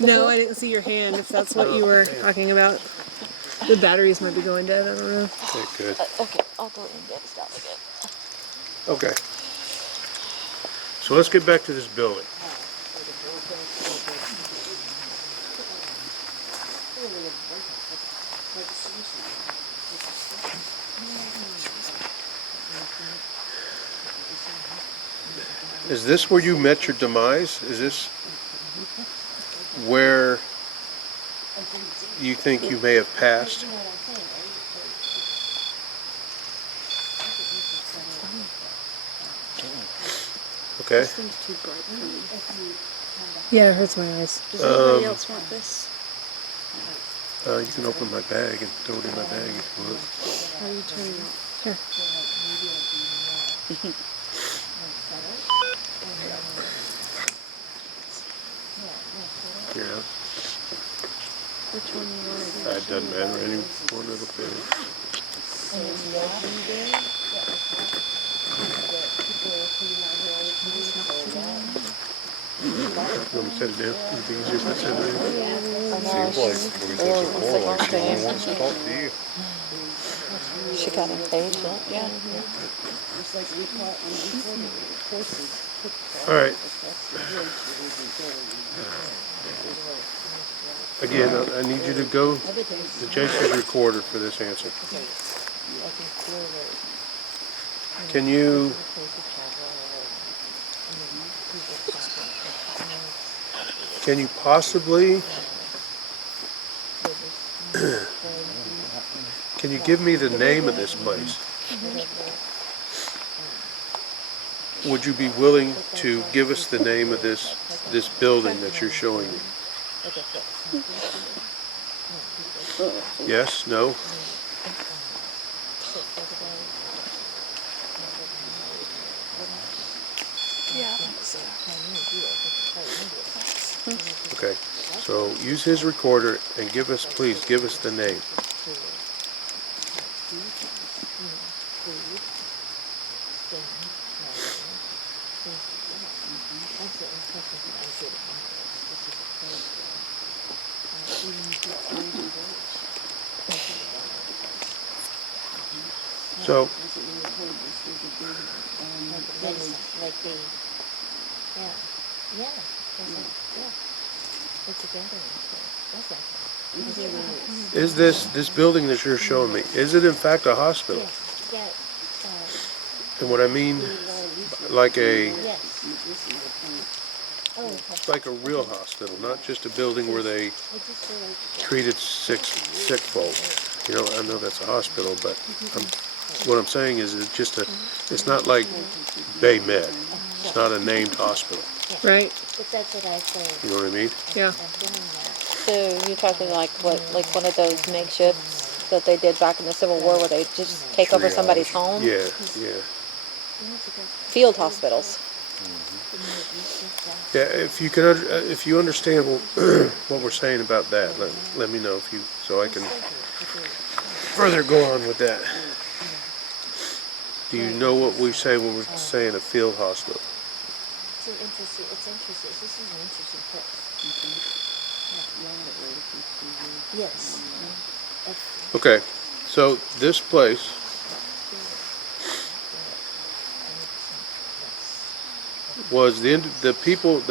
No, I didn't see your hand, if that's what you were talking about. The batteries might be going dead, I don't know. Okay, good. Okay, I'll go and get stuff again. Okay. So let's get back to this building. Is this where you met your demise? Is this where you think you may have passed? Okay. This thing's too bright for me. Yeah, it hurts my eyes. Does anybody else want this? You can open my bag and throw it in my bag if you want. How do you turn it off? Here. Yeah, Which one you want? it doesn't matter. Any one of the two. You want me to set it down? It'd be easier if I set it down. Seems like when we touch the floor, like she only wants to talk to you. She got impatient. Yeah. It's like we caught on before the horses. All right. Again, I need you to go to Jason's recorder for this answer. Can you possibly can you give me the name of this place? Would you be willing to give us the name of this building that you're showing me? Yes? No? Yeah, thanks. Okay. So use his recorder and please give us the name. So, Like the, yeah, yeah, it's a gathering place, is this building that you're showing me, is it in fact a hospital? yeah, And what I mean, like a yes. Oh, like a real hospital, not just a building where they treated sick folk. You know, I know that's a hospital, but what I'm saying is it's not like Bay Med. It's not a named hospital. Right? but that's what I think. You know what I mean? Yeah. I'm doing that. So you're talking like one of those makeshifts that they did back in the Civil War where they just take over somebody's home? Yeah, yeah. Field hospitals. Yeah, if you understand what we're saying about that, let me know so I can further go on with that. Do you know what we say when we're saying a field hospital? It's interesting. This is an interesting place. Yes. Okay, so this place was the people.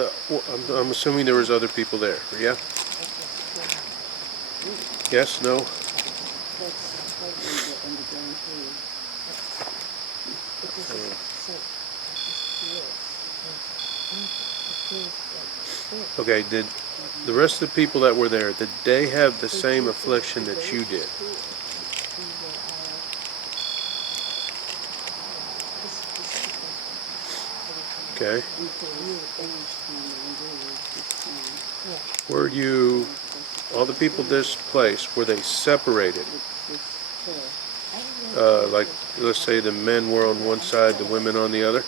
I'm assuming there was other people there. Yeah. Yes. No. Okay. Did the rest of the people that were there, did they have the same affliction that you did? Okay. Were you, all the people this place, were they separated? Like, let's say the men were on one side, the women on the other?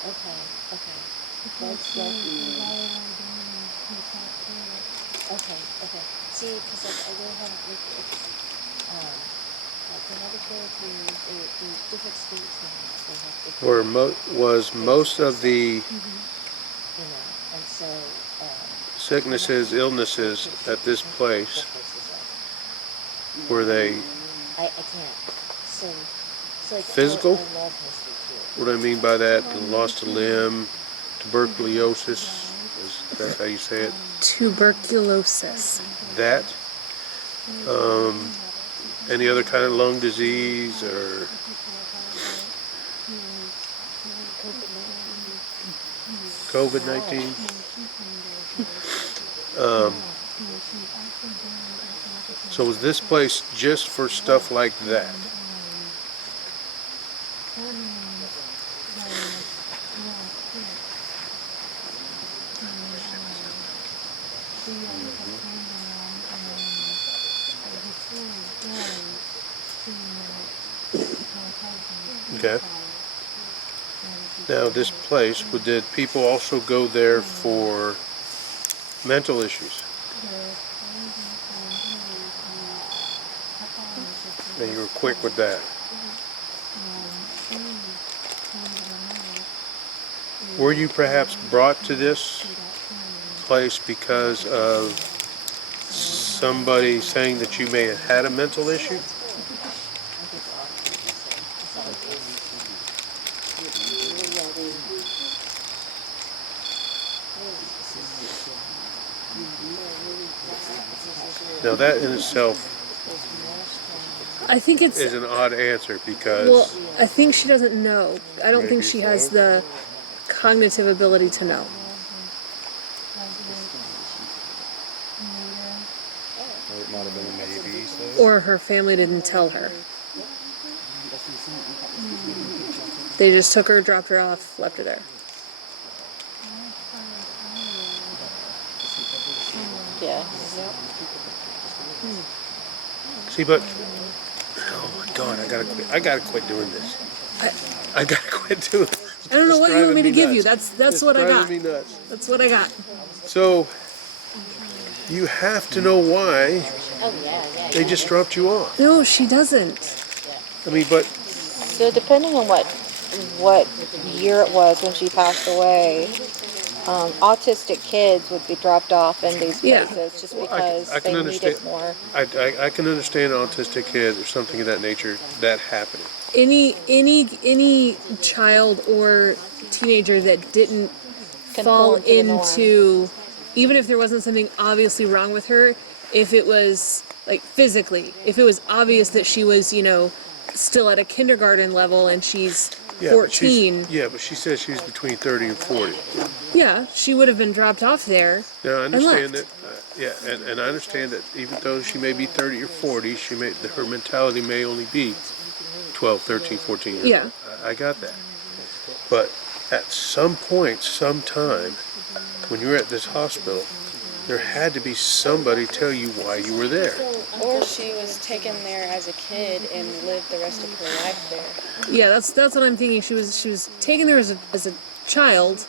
Okay. See, because like, I will have, like, they had to go through different states now. They have different, Was most of the and so, sicknesses, illnesses at this place, were they I can't. So like, physical? I love history too. What do I mean by that? Lost a limb, tuberculosis, that's how you say it? Tuberculosis. That? Any other kind of lung disease or COVID-19? So was this place just for stuff like that? Okay. Now this place, did people also go there for mental issues? And you were quick with that. Were you perhaps brought to this place because of somebody saying that you may have had a mental issue? Now that in itself I think it's, is an odd answer because well, I think she doesn't know. I don't think she has the cognitive ability to know. Or it might have been a maybe, so. Or her family didn't tell her. They just took her, dropped her off, left her there. Yeah. see, but oh my God, I gotta quit doing this. I gotta quit doing this. I don't know It's what you want me to driving give you. nuts. That's It's what I got. driving me nuts. That's what I got. So you have to know why they just dropped you off. No, she doesn't. I mean, but So depending on what year it was when she passed away, autistic kids would be dropped off in these Yeah. places just I because can they understand. needed more. I can understand an autistic kid or something of that nature that happening. Any child or teenager that didn't fall Conform to the norm. into, even if there wasn't something obviously wrong with her, if it was like physically, if it was obvious that she was, still at a kindergarten level and she's 14, But she says she's between 30 and 40. yeah, she would have been dropped off there. Now I understand left. that. And I understand that even though she may be 30 or 40, her mentality may only be 12, 13, 14 years Yeah. old. I got that. But at some point, sometime, when you're at this hospital, there had to be somebody tell you why you were there. Or she was taken there as a kid and lived the rest of her life there. Yeah, that's what I'm thinking. She was taken there as a child,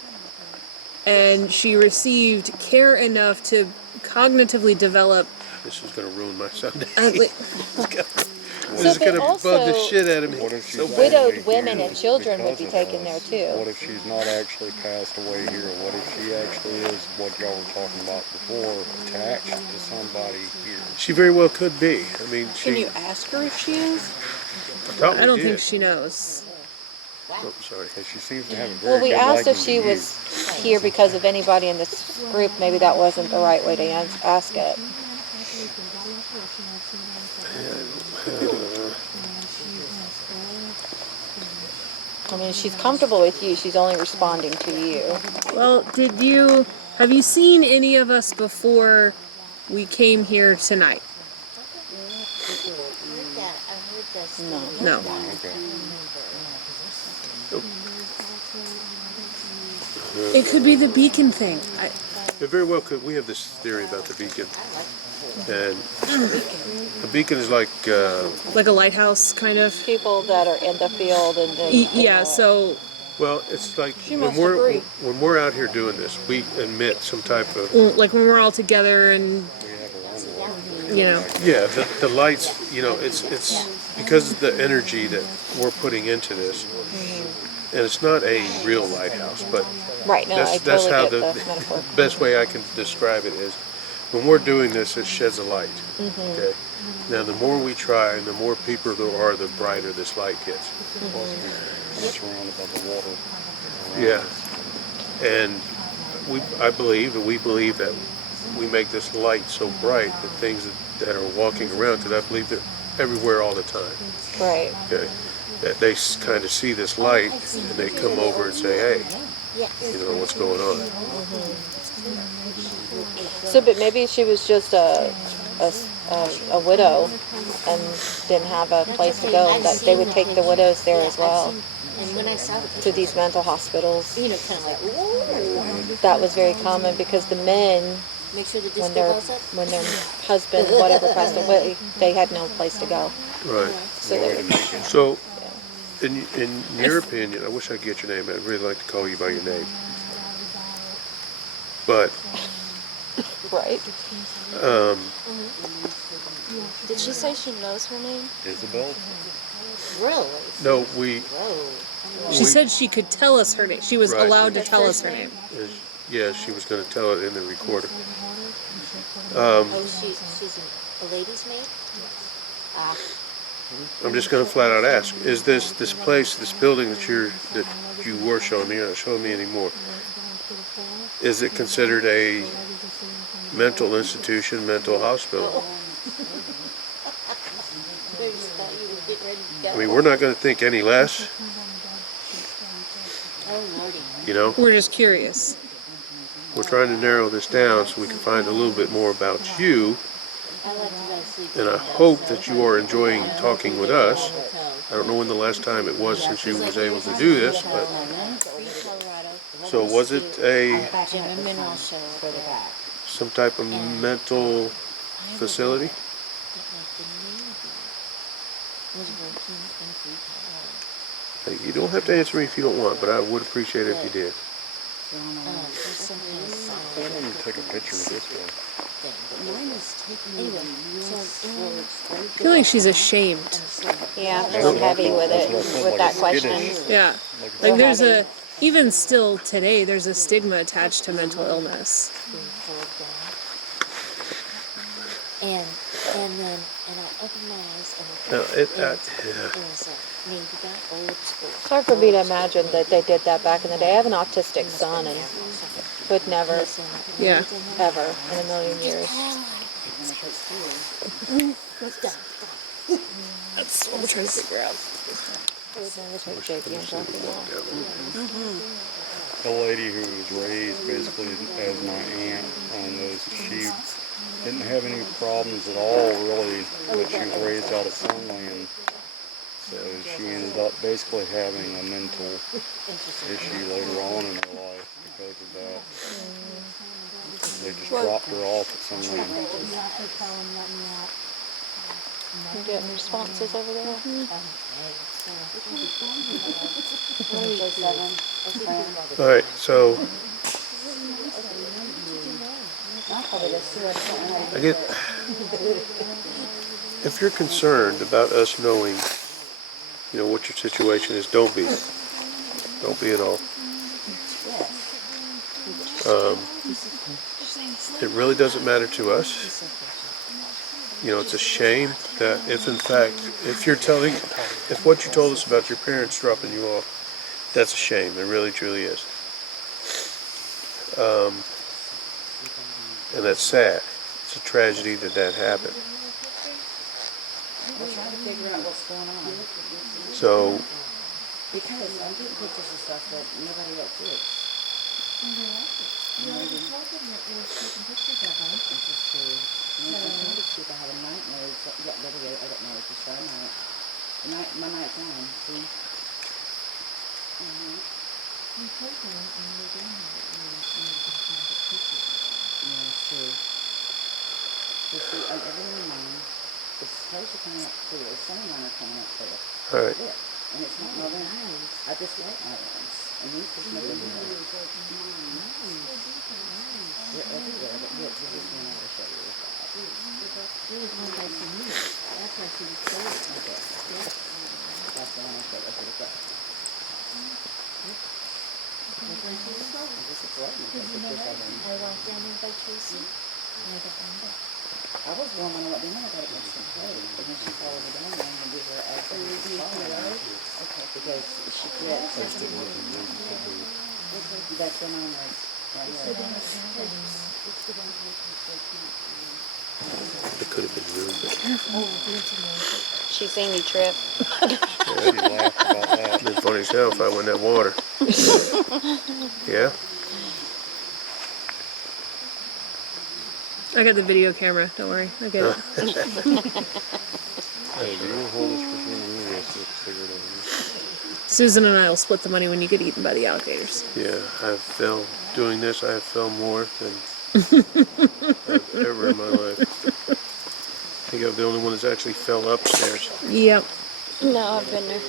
and she received care enough to cognitively develop. This is going to ruin my Sunday. So, This is but going to bug the also, shit out of me. What if she's So bad. widowed actually women here and children would be because of taken there us? too. What if she's not actually passed away here? What if she actually is what y'all were talking about before, attached to somebody here? She very well could be. I mean, Can you ask her if she is? I don't think she knows. Oh, sorry. Because she seems to have a very Well, we good asked if liking she to you. was here because of anybody in this group. Maybe that wasn't the right way to ask it. I mean, she's comfortable with you. She's only responding to you. Well, have you seen any of us before we came here tonight? No. No. Okay. It could be the beacon thing. It very well could. We have this theory about the beacon, and the beacon is like Like a lighthouse, kind of. People that are in the field and they Yeah, so well, it's like She when must agree. when we're out here doing this, we emit some type of like when we're all together and yeah. The lights, it's because of the energy that we're putting into this, and it's not a real lighthouse, but right. No, I that's totally how get the the metaphor. best way I can describe it is when we're doing this, it sheds a light. Okay. Now, the more we try, and the more people there are, the brighter this light gets. Surrounded by the water. Yeah, and I believe, and we believe that we make this light so bright that things that are walking around, because I believe they're everywhere all the time. Right. Okay, that they kind of see this light and they come over and say, "Hey, what's going on?" So, but maybe she was just a widow and didn't have a place to go. That they would take the widows there as well to these mental hospitals. kind of like, ooh. That was very common because the men, Make sure the when disco goes up. their husband, whatever, passed away, they had no place to go. Right. So they would, So, in your opinion, I wish I could get your name. I'd really like to call you by your name. But right. Did she say she knows her name? Isabel? Really? no, we she said she could tell us her name. She was Right. allowed to tell us her name. yeah, she was going to tell it in the recorder. Oh, she's a lady's maid? Ah. I'm just going to flat out ask: is this place, this building that you were showing me, you're not showing me anymore? Is it considered a mental institution, mental hospital? I mean, we're not going to think any less. Oh, Lordy. We're just curious. We're trying to narrow this down so we can find a little bit more about you, I like to guys sleep. and I hope that you are enjoying talking with us. I don't know when the last time it was since you was able to do this, but so was it Jim and Mineral show for the back. some type of mental facility? Hey, you don't have to answer me if you don't want, but I would appreciate it if you did. I want to take a picture of this guy. Mine is taking me I feel like she's ashamed. Yeah, a little heavy with it, with that question. Yeah. Like there's even still today, there's a stigma attached to mental illness. And then I opened my eyes and No, it was maybe that old school. It's hard for me to imagine that they did that back in the day. I have an autistic son and would never, Yeah. ever in a million years. That's what we're trying to figure out. The lady who was raised basically as my aunt on this, she didn't have any problems at all really, but she was raised out at Sunland. So she ended up basically having a mental issue later on in her life because of that. They just dropped her off at Sunland. You getting responses over there? All right, so I get, if you're concerned about us knowing, what your situation is, don't be. Don't be at all. It really doesn't matter to us. It's a shame that if what you told us about your parents dropping you off, that's a shame. It really, truly is. And that's sad. It's a tragedy that happened. We're trying to figure out what's going on. So, Because I'm getting pictures of stuff that nobody else is. Maybe. It's just true. I'm trying to see if I have a night mode. Yeah, there we go. I don't know if you saw night. My night's on, see? Yeah, it's true. You see, everyone mine is supposed to come up clear. Some of mine are coming up clear. All right. Look, and it's not well done. I just like my ones. And these is no good. They're everywhere, but look, this is one I will show you as well. Okay. That's the one I showed you. Look at that. This is what you take pictures of them. I was warm when I went down there. I thought it was some plate. But then she followed me down there and give her a okay, because she quit. That's when I was. It could have been rude, but She's seen you trip. She laughed about that. it'd been funny as hell if I went in that water. Yeah? I got the video camera. Don't worry. I get it. Hey, do you want to hold this for me? We have to figure it out. Susan and I will split the money when you get eaten by the alligators. Yeah, I've fell doing this. I have fell more than I've ever in my life. I think I'm the only one that's actually fell upstairs. Yep. No, I've been there.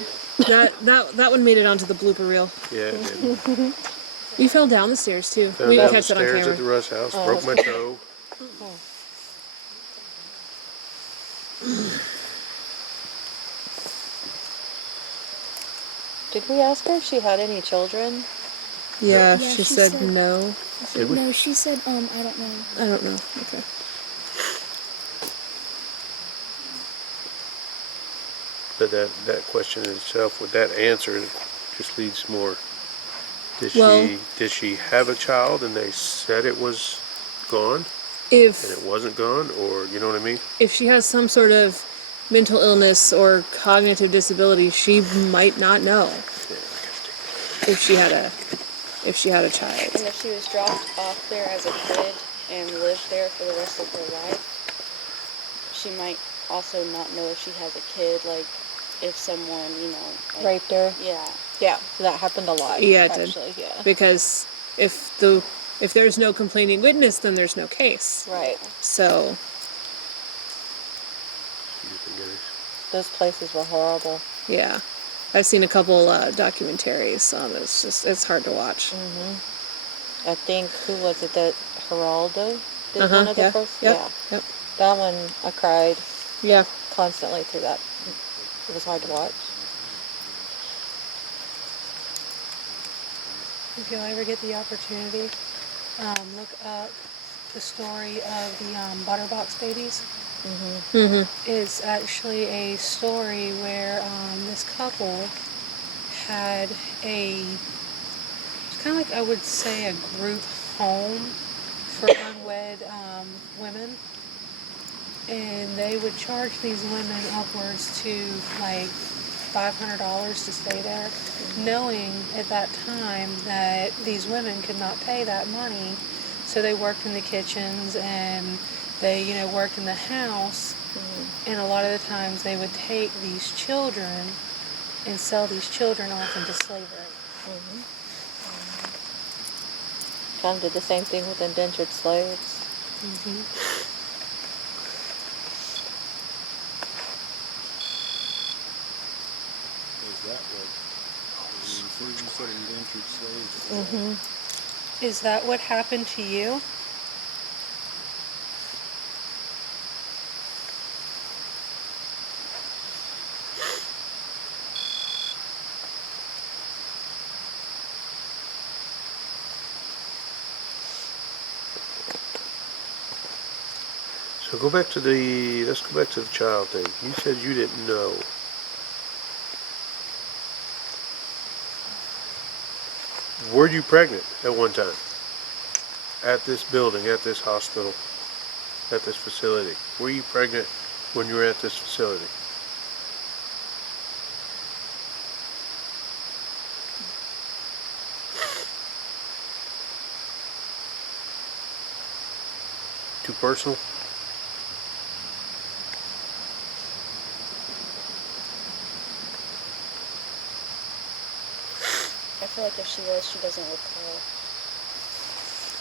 That one made it onto the blooper reel. Yeah, it did. You fell down the stairs too. Fell We down can the catch that on stairs camera. at the Russ house, broke my toe. Did we ask her if she had any children? Yeah, Yeah, she she said said- Did no. we? No, she said, I don't know. I don't know. Okay. But that question in itself, with that answer, just leads more. Well- Did she have a child and they said it was gone If and it wasn't gone, or you know what I mean? if she has some sort of mental illness or cognitive disability, she might not know if she had a child. And if she was dropped off there as a kid and lived there for the rest of her life, she might also not know if she has a kid, like if someone, like, Raped her? Yeah. Yeah, that happened a lot. Yeah, it did. actually, yeah. Because if there's no complaining witness, then there's no case. Right. So Those places were horrible. yeah, I've seen a couple documentaries. It's hard to watch. I think, who was it that Geraldo did Uh-huh, one of the yeah, first? yep, Yeah. yep. That one, I cried Yeah. constantly through that. It was hard to watch. If you'll ever get the opportunity, look up the story of the Butterbox babies. It's actually a story where this couple had it's kind of like, I would say, a group home for unwed women. And they would charge these women upwards to like $500 to stay there, knowing at that time that these women could not pay that money. So they worked in the kitchens and they, worked in the house. And a lot of the times they would take these children and sell these children off into slavery. Kind of did the same thing with indentured slaves. Is that what? You said indentured slaves. Is that what happened to you? So let's go back to the child thing. You said you didn't know. Were you pregnant at one time? At this building, at this hospital, at this facility? Were you pregnant when you were at this facility? Too personal? I feel like if she was, she doesn't recall.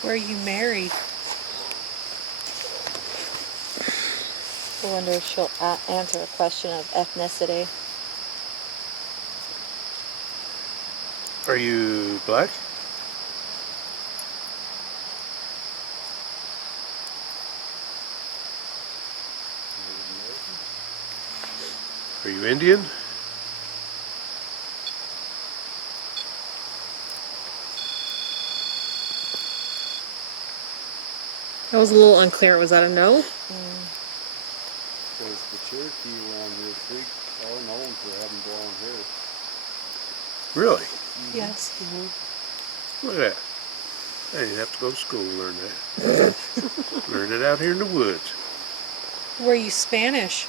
Were you married? I wonder if she'll answer a question of ethnicity. Are you black? Are you Indian? That was a little unclear. Was that a no? Because the Cherokee around here, they are known for having blonde hair. Really? Yes. Look at that. I didn't have to go to school to learn that. Learned it out here in the woods. Were you Spanish?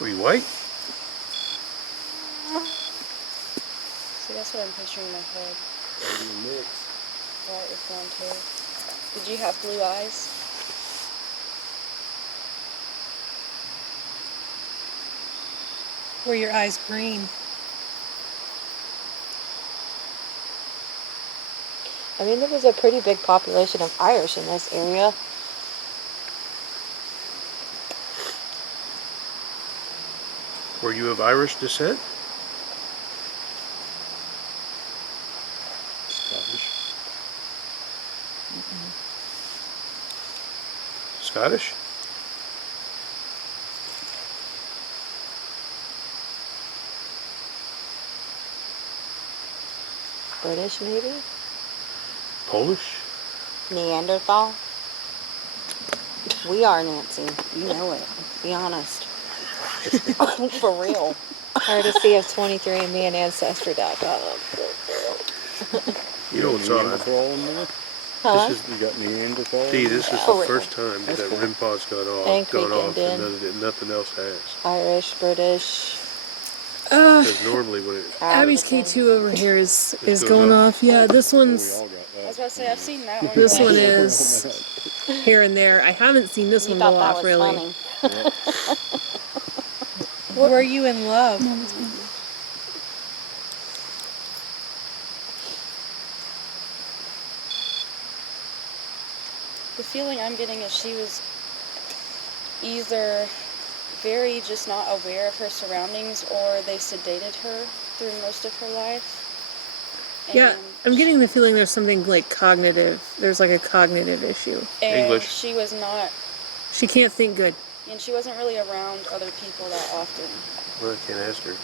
Were you white? See, that's what I'm picturing in my head. Maybe a mix. White with blonde hair. Did you have blue eyes? Were your eyes green? I mean, there was a pretty big population of Irish in this area. Were you of Irish descent? Scottish. Scottish? British, maybe? Polish? Neanderthal? We are, Nancy. You know it. Be honest. For real. Courtesy of 23andMe and Ancestry.com. You know what's odd? Neanderthal in there? Huh? This is, You got Neanderthal? Dee, this is For the real. first time that cool. REM pod's And gone off Creek and Indian. nothing else has. Irish, British. Because normally when it, Abby's African. K2 over here is goes going up. off. Yeah, this We one's all got I was that. about to say, I've seen that one. this but- one is here and there. I haven't seen this You one thought go that off was really. funny. Were you in love? The feeling I'm getting is she was either very just not aware of her surroundings, or they sedated her through most of her life. Yeah, And I'm getting the feeling there's something like cognitive. There's like a cognitive issue. and English. she was not, She can't think good. and she wasn't really around other people that often. well, I can't ask her.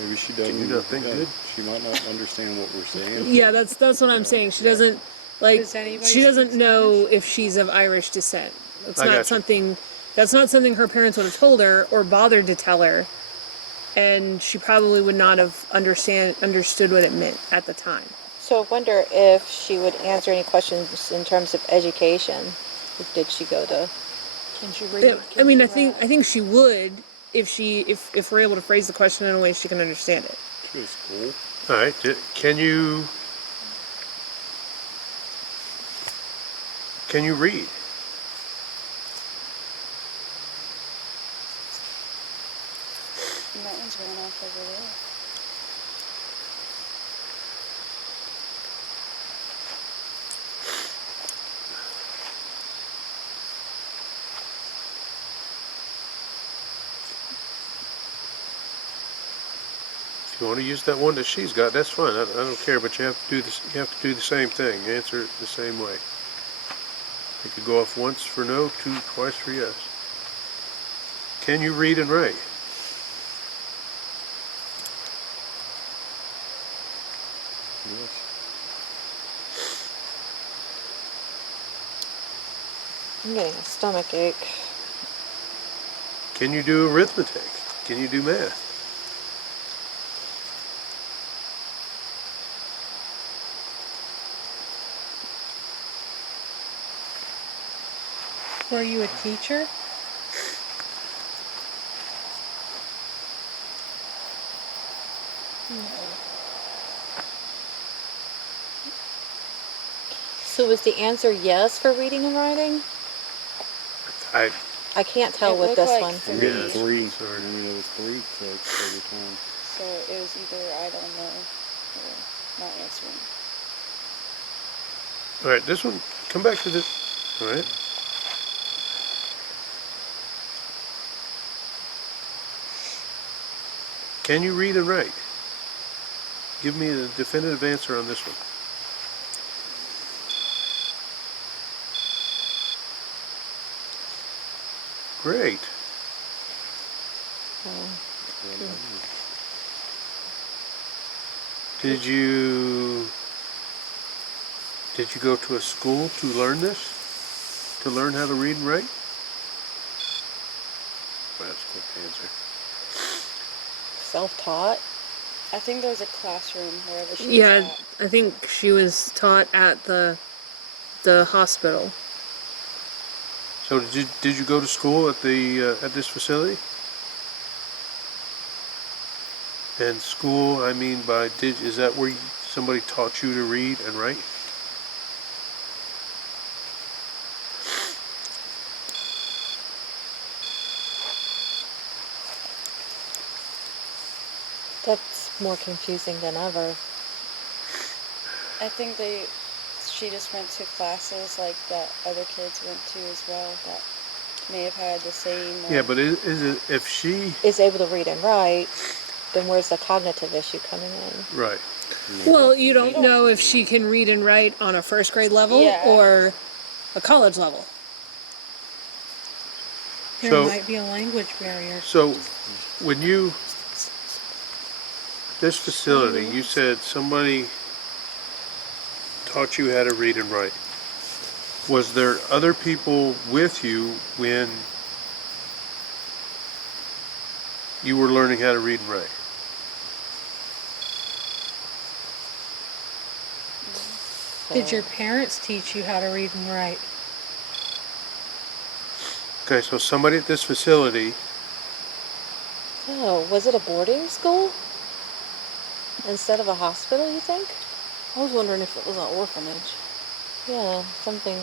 Maybe she doesn't. you not think good? She might not understand what we're saying. Yeah, that's what I'm saying. She doesn't like. Does anybody She doesn't speak know Spanish? if she's of Irish descent. It's I not got you. something. That's not something her parents would have told her or bothered to tell her, and she probably would not have understood what it meant at the time. So I wonder if she would answer any questions in terms of education. Did she go to? Can she read? I mean, I think she would if we're able to phrase the question in a way she can understand it. She was cool. All right, can you read? And that one's ran off over there. If you want to use that one that she's got, that's fine. I don't care, but you have to do this. You have to do the same thing. Answer it the same way. You could go off once for no, twice for yes. Can you read and write? Yes. I'm getting a stomach ache. Can you do arithmetic? Can you do math? Were you a teacher? So was the answer yes for reading and writing? I I can't tell It with looked this like one. three. Yeah, three. Sorry. I mean, it was 3 clicks every time. So it was either I don't know or not answering. All right, this one. Come back to this. All right. Can you read and write? Give me a definitive answer on this one. Great. Did you go to a school to learn this? To learn how to read and write? Well, that's a quick answer. Self-taught. I think there was a classroom wherever she was Yeah, at. I think she was taught at the hospital. So did you go to school at the at this facility? And school, I mean by is that where somebody taught you to read and write? That's more confusing than ever. I think she just went to classes like that other kids went to as well that may have had the same. Yeah, but is it if she Is able to read and write, then where's the cognitive issue coming in? right? Well, you don't know if she can read and write on a first grade level Yeah. or a college level. There So- might be a language barrier. So when you this facility, you said somebody taught you how to read and write. Was there other people with you when you were learning how to read and write? Did your parents teach you how to read and write? Okay, so somebody at this facility, Oh, was it a boarding school? Instead of a hospital, you think? I was wondering if it was an orphanage. Yeah, something.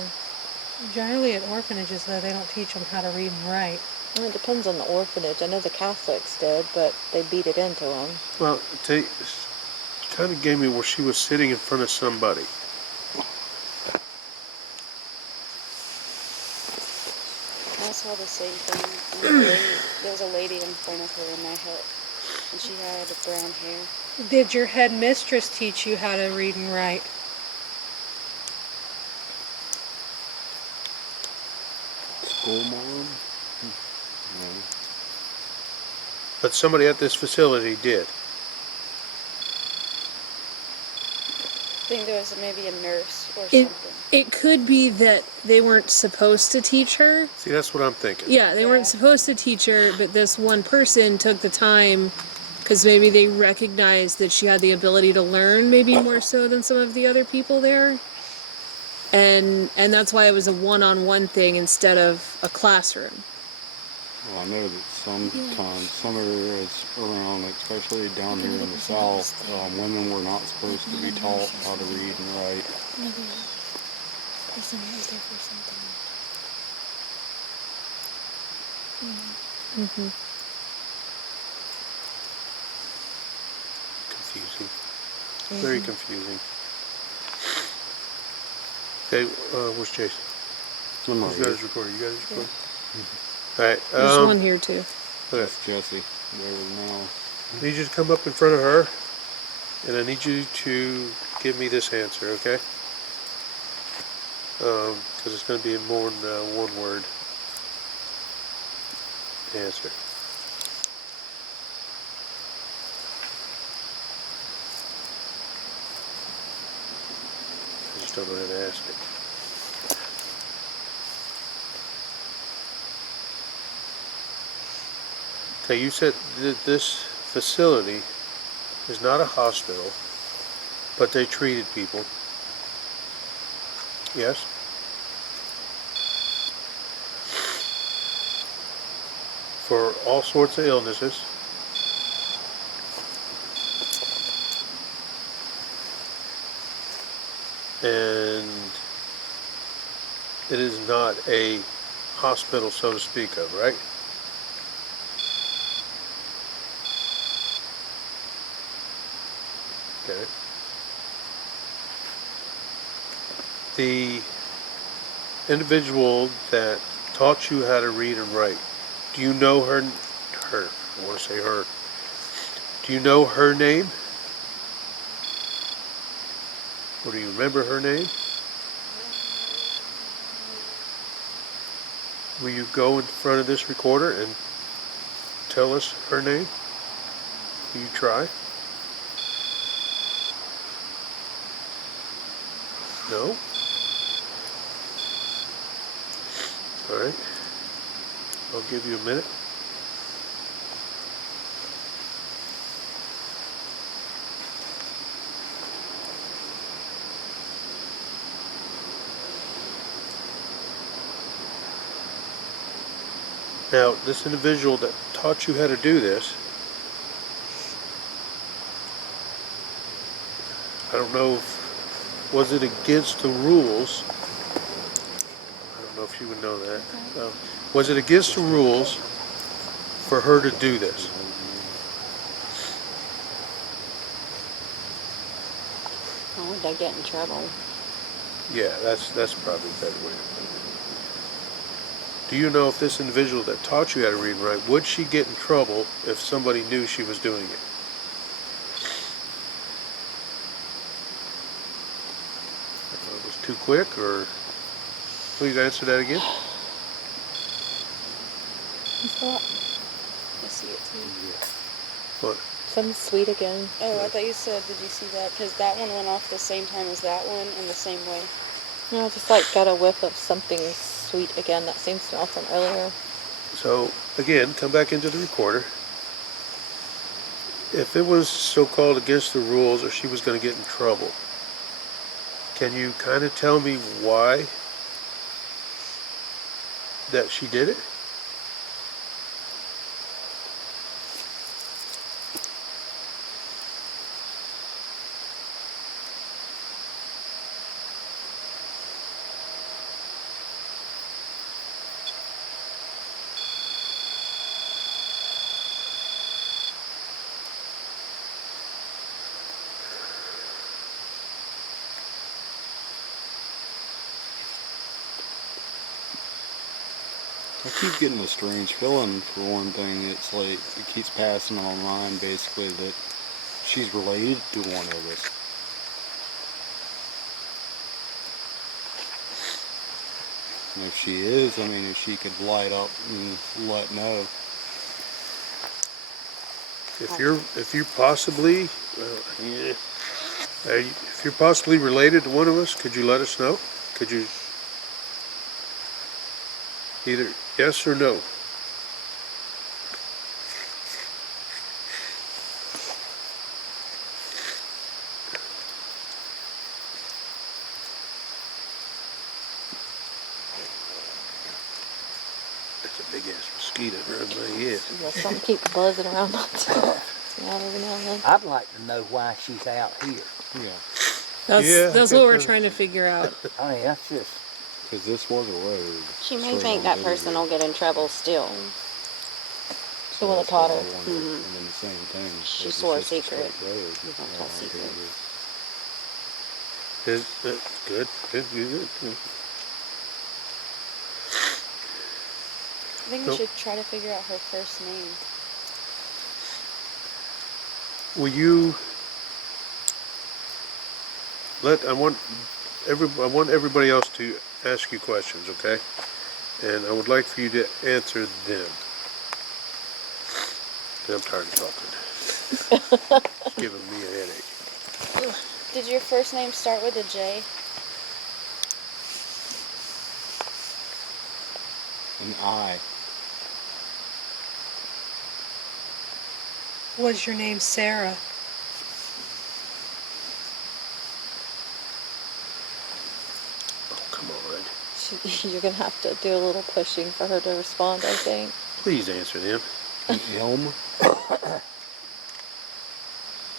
Generally at orphanages, though, they don't teach them how to read and write. Well, it depends on the orphanage. I know the Catholics did, but they beat it into them. well, kind of gave me where she was sitting in front of somebody. I saw the same thing. And there was a lady in front of her in my hut, and she had brown hair. Did your headmistress teach you how to read and write? School mom? No. But somebody at this facility did. I think there was maybe a nurse or It something. it could be that they weren't supposed to teach her. See, that's what I'm thinking. Yeah, they weren't supposed to teach her, but this one person took the time because maybe they recognized that she had the ability to learn, maybe more so than some of the other people there. And that's why it was a one-on-one thing instead of a classroom. Well, I know that sometimes, some areas around, especially down here in the South, women were not supposed to be taught how to read and write. Confusing. Very confusing. Okay, where's Jason? I'm right Who's got here. his recorder? You got his recorder? Alright, There's one here too. okay. That's Jesse. There now. I need you to come up in front of her, and I need you to give me this answer, okay? Because it's going to be more than one word answer. I just don't know how to ask it. Okay, you said that this facility is not a hospital, but they treated people. Yes? For all sorts of illnesses. And it is not a hospital, so to speak of, right? Okay. The individual that taught you how to read and write, do you know her, I want to say her, do you know her name? Or do you remember her name? Will you go in front of this recorder and tell us her name? Will you try? No? Alright. I'll give you a minute. Now, this individual that taught you how to do this, I don't know if, was it against the rules? I don't know if you would know that. Was it against the rules for her to do this? How would I get in trouble? Yeah, that's probably a better way to put it. Do you know if this individual that taught you how to read and write, would she get in trouble if somebody knew she was doing it? It was too quick, or please answer that again. I see it too. What? Something sweet again. Oh, I thought you said, did you see that? Because that one went off the same time as that one in the same way. No, I just like got a whiff of something sweet again. That same smell from earlier. So, again, come back into the recorder. If it was so-called against the rules or she was going to get in trouble, can you kind of tell me why that she did it? I keep getting a strange feeling for one thing. It's like it keeps passing on my mind basically that she's related to one of us. And if she is, I mean, if she could light up and let know. If you're possibly, if you're possibly related to one of us, could you let us know? Could you either yes or no? That's a big ass mosquito right in my head. Yeah, something keeps buzzing around my top. Yeah, every now and then. I'd like to know why she's out here. Yeah. That's what we're trying to figure out. I mean, that's just... Because this was a road. She may straight think on that through person there. will get in trouble still. So The one that that's taught why her. I wondered. And then the same thing. She it's swore a just secret. straight road. We don't tell secrets. Is that good? Good. I think we should try to figure out her first name. Will you I want everybody else to ask you questions, okay? And I would like for you to answer them. I'm tired of talking. It's giving me a headache. Did your first name start with a J? An I. Was your name Sarah? Oh, come on. You're going to have to do a little pushing for her to respond, I think. Please answer them. An Elm.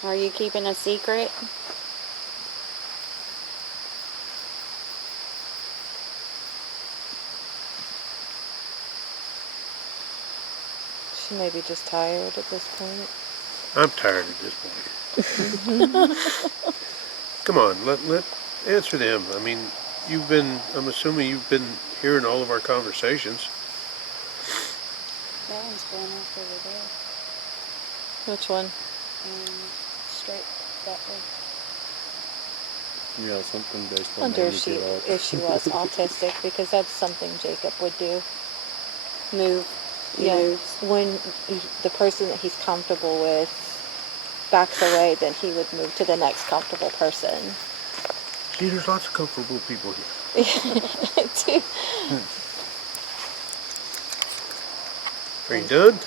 Are you keeping a secret? She may be just tired at this point. I'm tired at this point. Come on, let answer them. I mean, I'm assuming you've been hearing all of our conversations. That one's going off over there. Which one? Straight that way. Yeah, something based I on wonder energy. if she was autistic, because that's something Jacob would do. Move. He Yeah. moves. When the person that he's comfortable with backs away, then he would move to the next comfortable person. See, there's lots of comfortable people here. Are you done?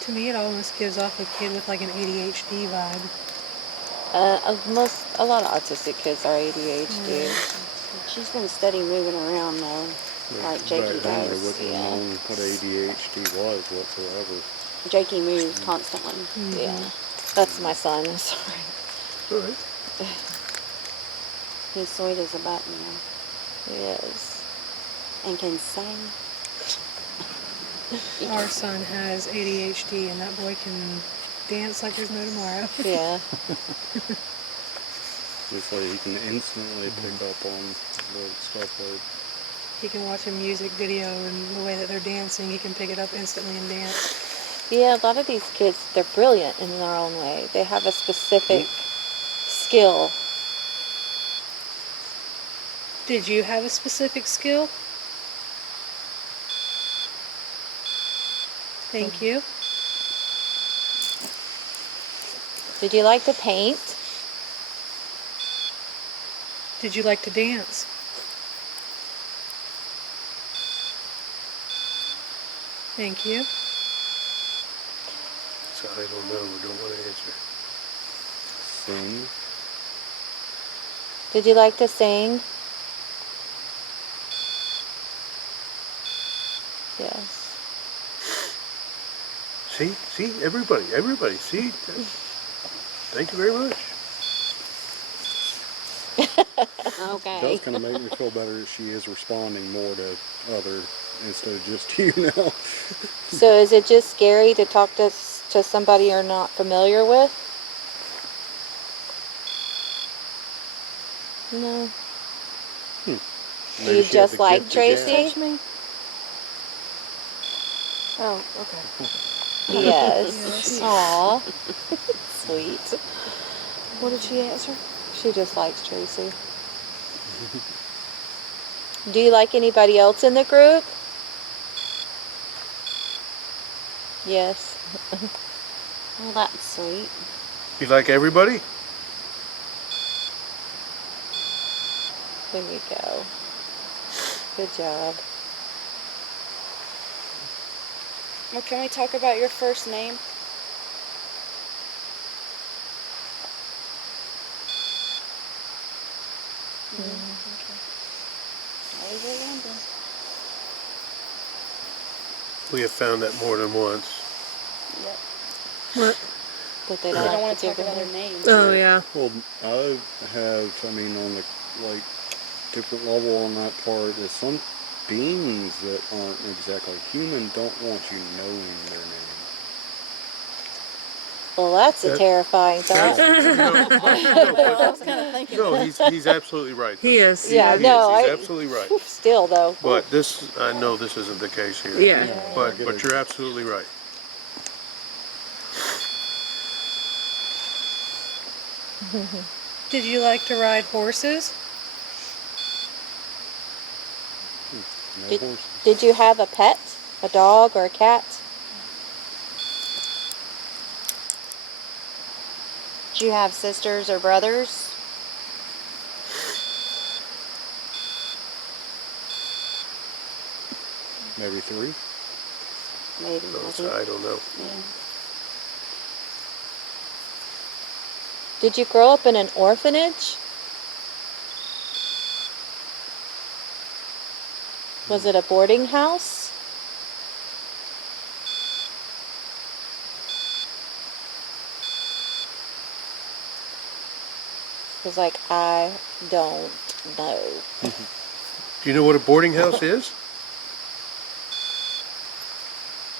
To me, it almost gives off a kid with like an ADHD vibe. A lot of autistic kids are ADHD. She's been steady moving around though, like Jakey Back then, they does. wouldn't have known what ADHD was whatsoever. Jakey moves constantly. Yeah, that's my son. Sorry. All right. He's sweet as a button He is. and can sing. Our son has ADHD, and that boy can dance like there's no tomorrow. Yeah. Just like he can instantly pick up on the stuff like. He can watch a music video, and the way that they're dancing, he can pick it up instantly and dance. Yeah, a lot of these kids, they're brilliant in their own way. They have a specific skill. Did you have a specific skill? Thank you. Did you like to paint? Did you like to dance? Thank you. So I don't know. We don't want to answer. Sing. Did you like to sing? Yes. See, everybody, see. Thank you very much. It Okay. does kind of make me feel better that she is responding more to other instead of just you now. So is it just scary to talk to somebody you're not familiar with? No. Maybe You she had just the like gift of gab. Tracy? Me? Oh, okay. Yes. Aw. Sweet. What did she answer? She just likes Tracy. Do you like anybody else in the group? Yes. Well, that's sweet. You like everybody? There you go. Good job. Well, can we talk about your first name? Always remember. We have found that more than once. Yep. What? That they I don't don't like want to to talk give about them. their names. Oh yeah. Well, I have, I mean, on the, like, different level on that part, is some beings that aren't exactly human don't want you knowing their name. Well, that's a That- terrifying thought. I was kind of thinking. No, he's absolutely right. He is. Yeah, He no, is. He's I- absolutely right. Still, though. But I know this isn't the case here. Yeah. But you're absolutely right. Did you like to ride horses? No Did, horses. did you have a pet? A dog or a cat? Do you have sisters or brothers? Maybe 3. Maybe. No, I think. I don't know. Yeah. Did you grow up in an orphanage? Was it a boarding house? Because, like, I don't know. Do you know what a boarding house is?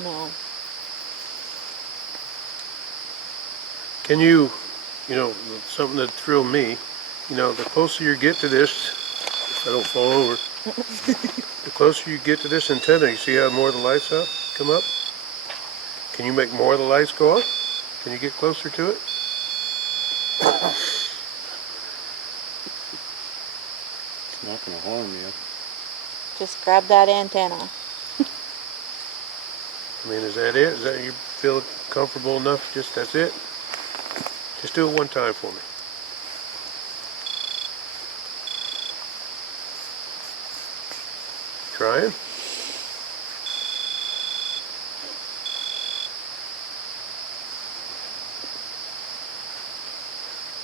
No. Can you, something that thrilled me, the closer you get to this, if I don't fall over, the closer you get to this antenna, you see how more of the lights come up? Can you make more of the lights go up? Can you get closer to it? It's not going to harm you. Just grab that antenna. I mean, is that it? Is that you feel comfortable enough? Just that's it? Just do it one time for me. Trying?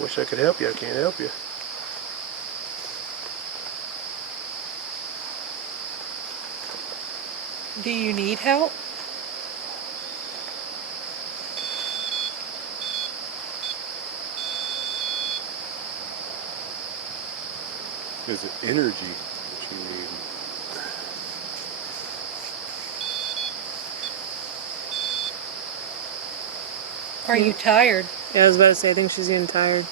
Wish I could help you. I can't help you. Do you need help? Is it energy that you need? Are you tired? Yeah, I was about to say, I think she's getting tired.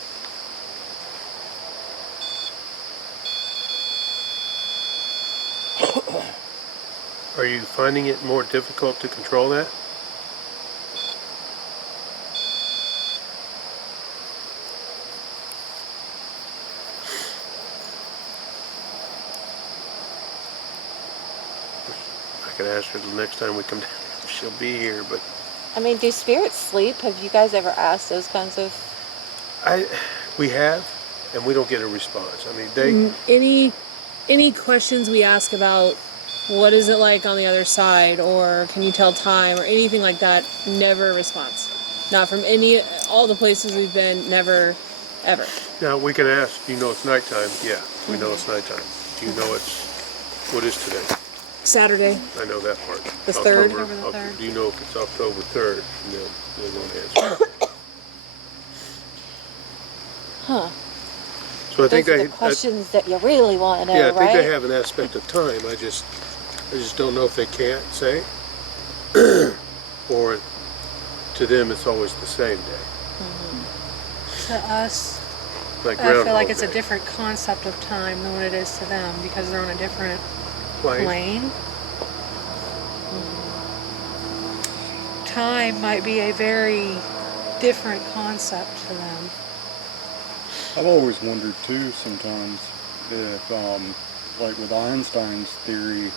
Are you finding it more difficult to control that? I could ask her the next time we come down if she'll be here, but I mean, do spirits sleep? Have you guys ever asked those kinds of... we have, and we don't get a response. I mean, they Any questions we ask about what is it like on the other side, or can you tell time, or anything like that, never a response. Not from all the places we've been, never, ever. now we can ask. Do you know it's nighttime? Yeah, we know it's nighttime. Do you know what is today? Saturday. I know that part. The 3rd. October the 3rd. Do you know if it's October 3rd? And they won't answer. Huh. So I think Those are the questions that you really want to know, yeah, I think right? they have an aspect of time. I just don't know if they can't say, or to them it's always the same day. To us, Like I feel like Groundhog it's a Day. different concept of time than what it is to them because they're on a different Plane. plane. Time might be a very different concept to them. I've always wondered too sometimes if, like with Einstein's theory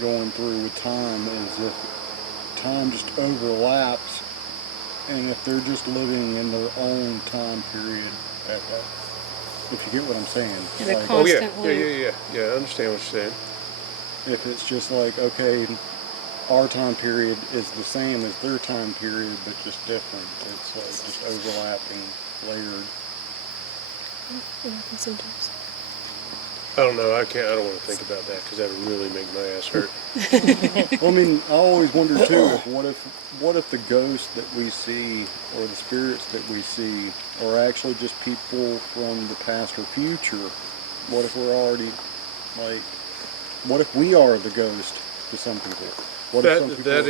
going through with time, is if time just overlaps and if they're just living in their own time period if you get what I'm saying. In a Like, Oh yeah, constant loop. yeah. I understand what you're saying. if it's just like, okay, our time period is the same as their time period but just different. It's like just overlapping, layered. Sometimes. I don't know. I don't want to think about that because that would really make my ass hurt. Well, I mean, I always wondered too, what if the ghosts that we see or the spirits that we see are actually just people from the past or future? What if we're already, like, what if we are the ghost to some people? What if some people That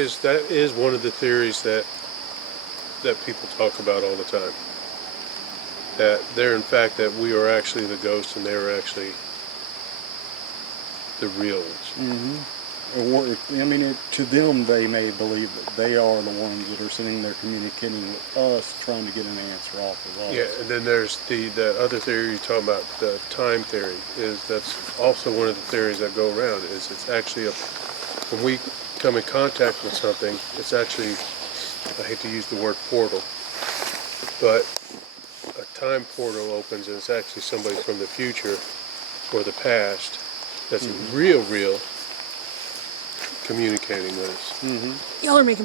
is one of the theories that people talk about all the time. That that we are actually the ghosts and they are actually the real ones. Mm-hmm. Or I mean, to them, they may believe that they are the ones that are sitting there communicating with us, trying to get an answer off of us. Yeah, and then there's the other theory you're talking about, the time theory. That's also one of the theories that go around. Is it's actually when we come in contact with something, it's actually, I hate to use the word portal, but a time portal opens and it's actually somebody from the future or the past that's real communicating with us. Y'all are making my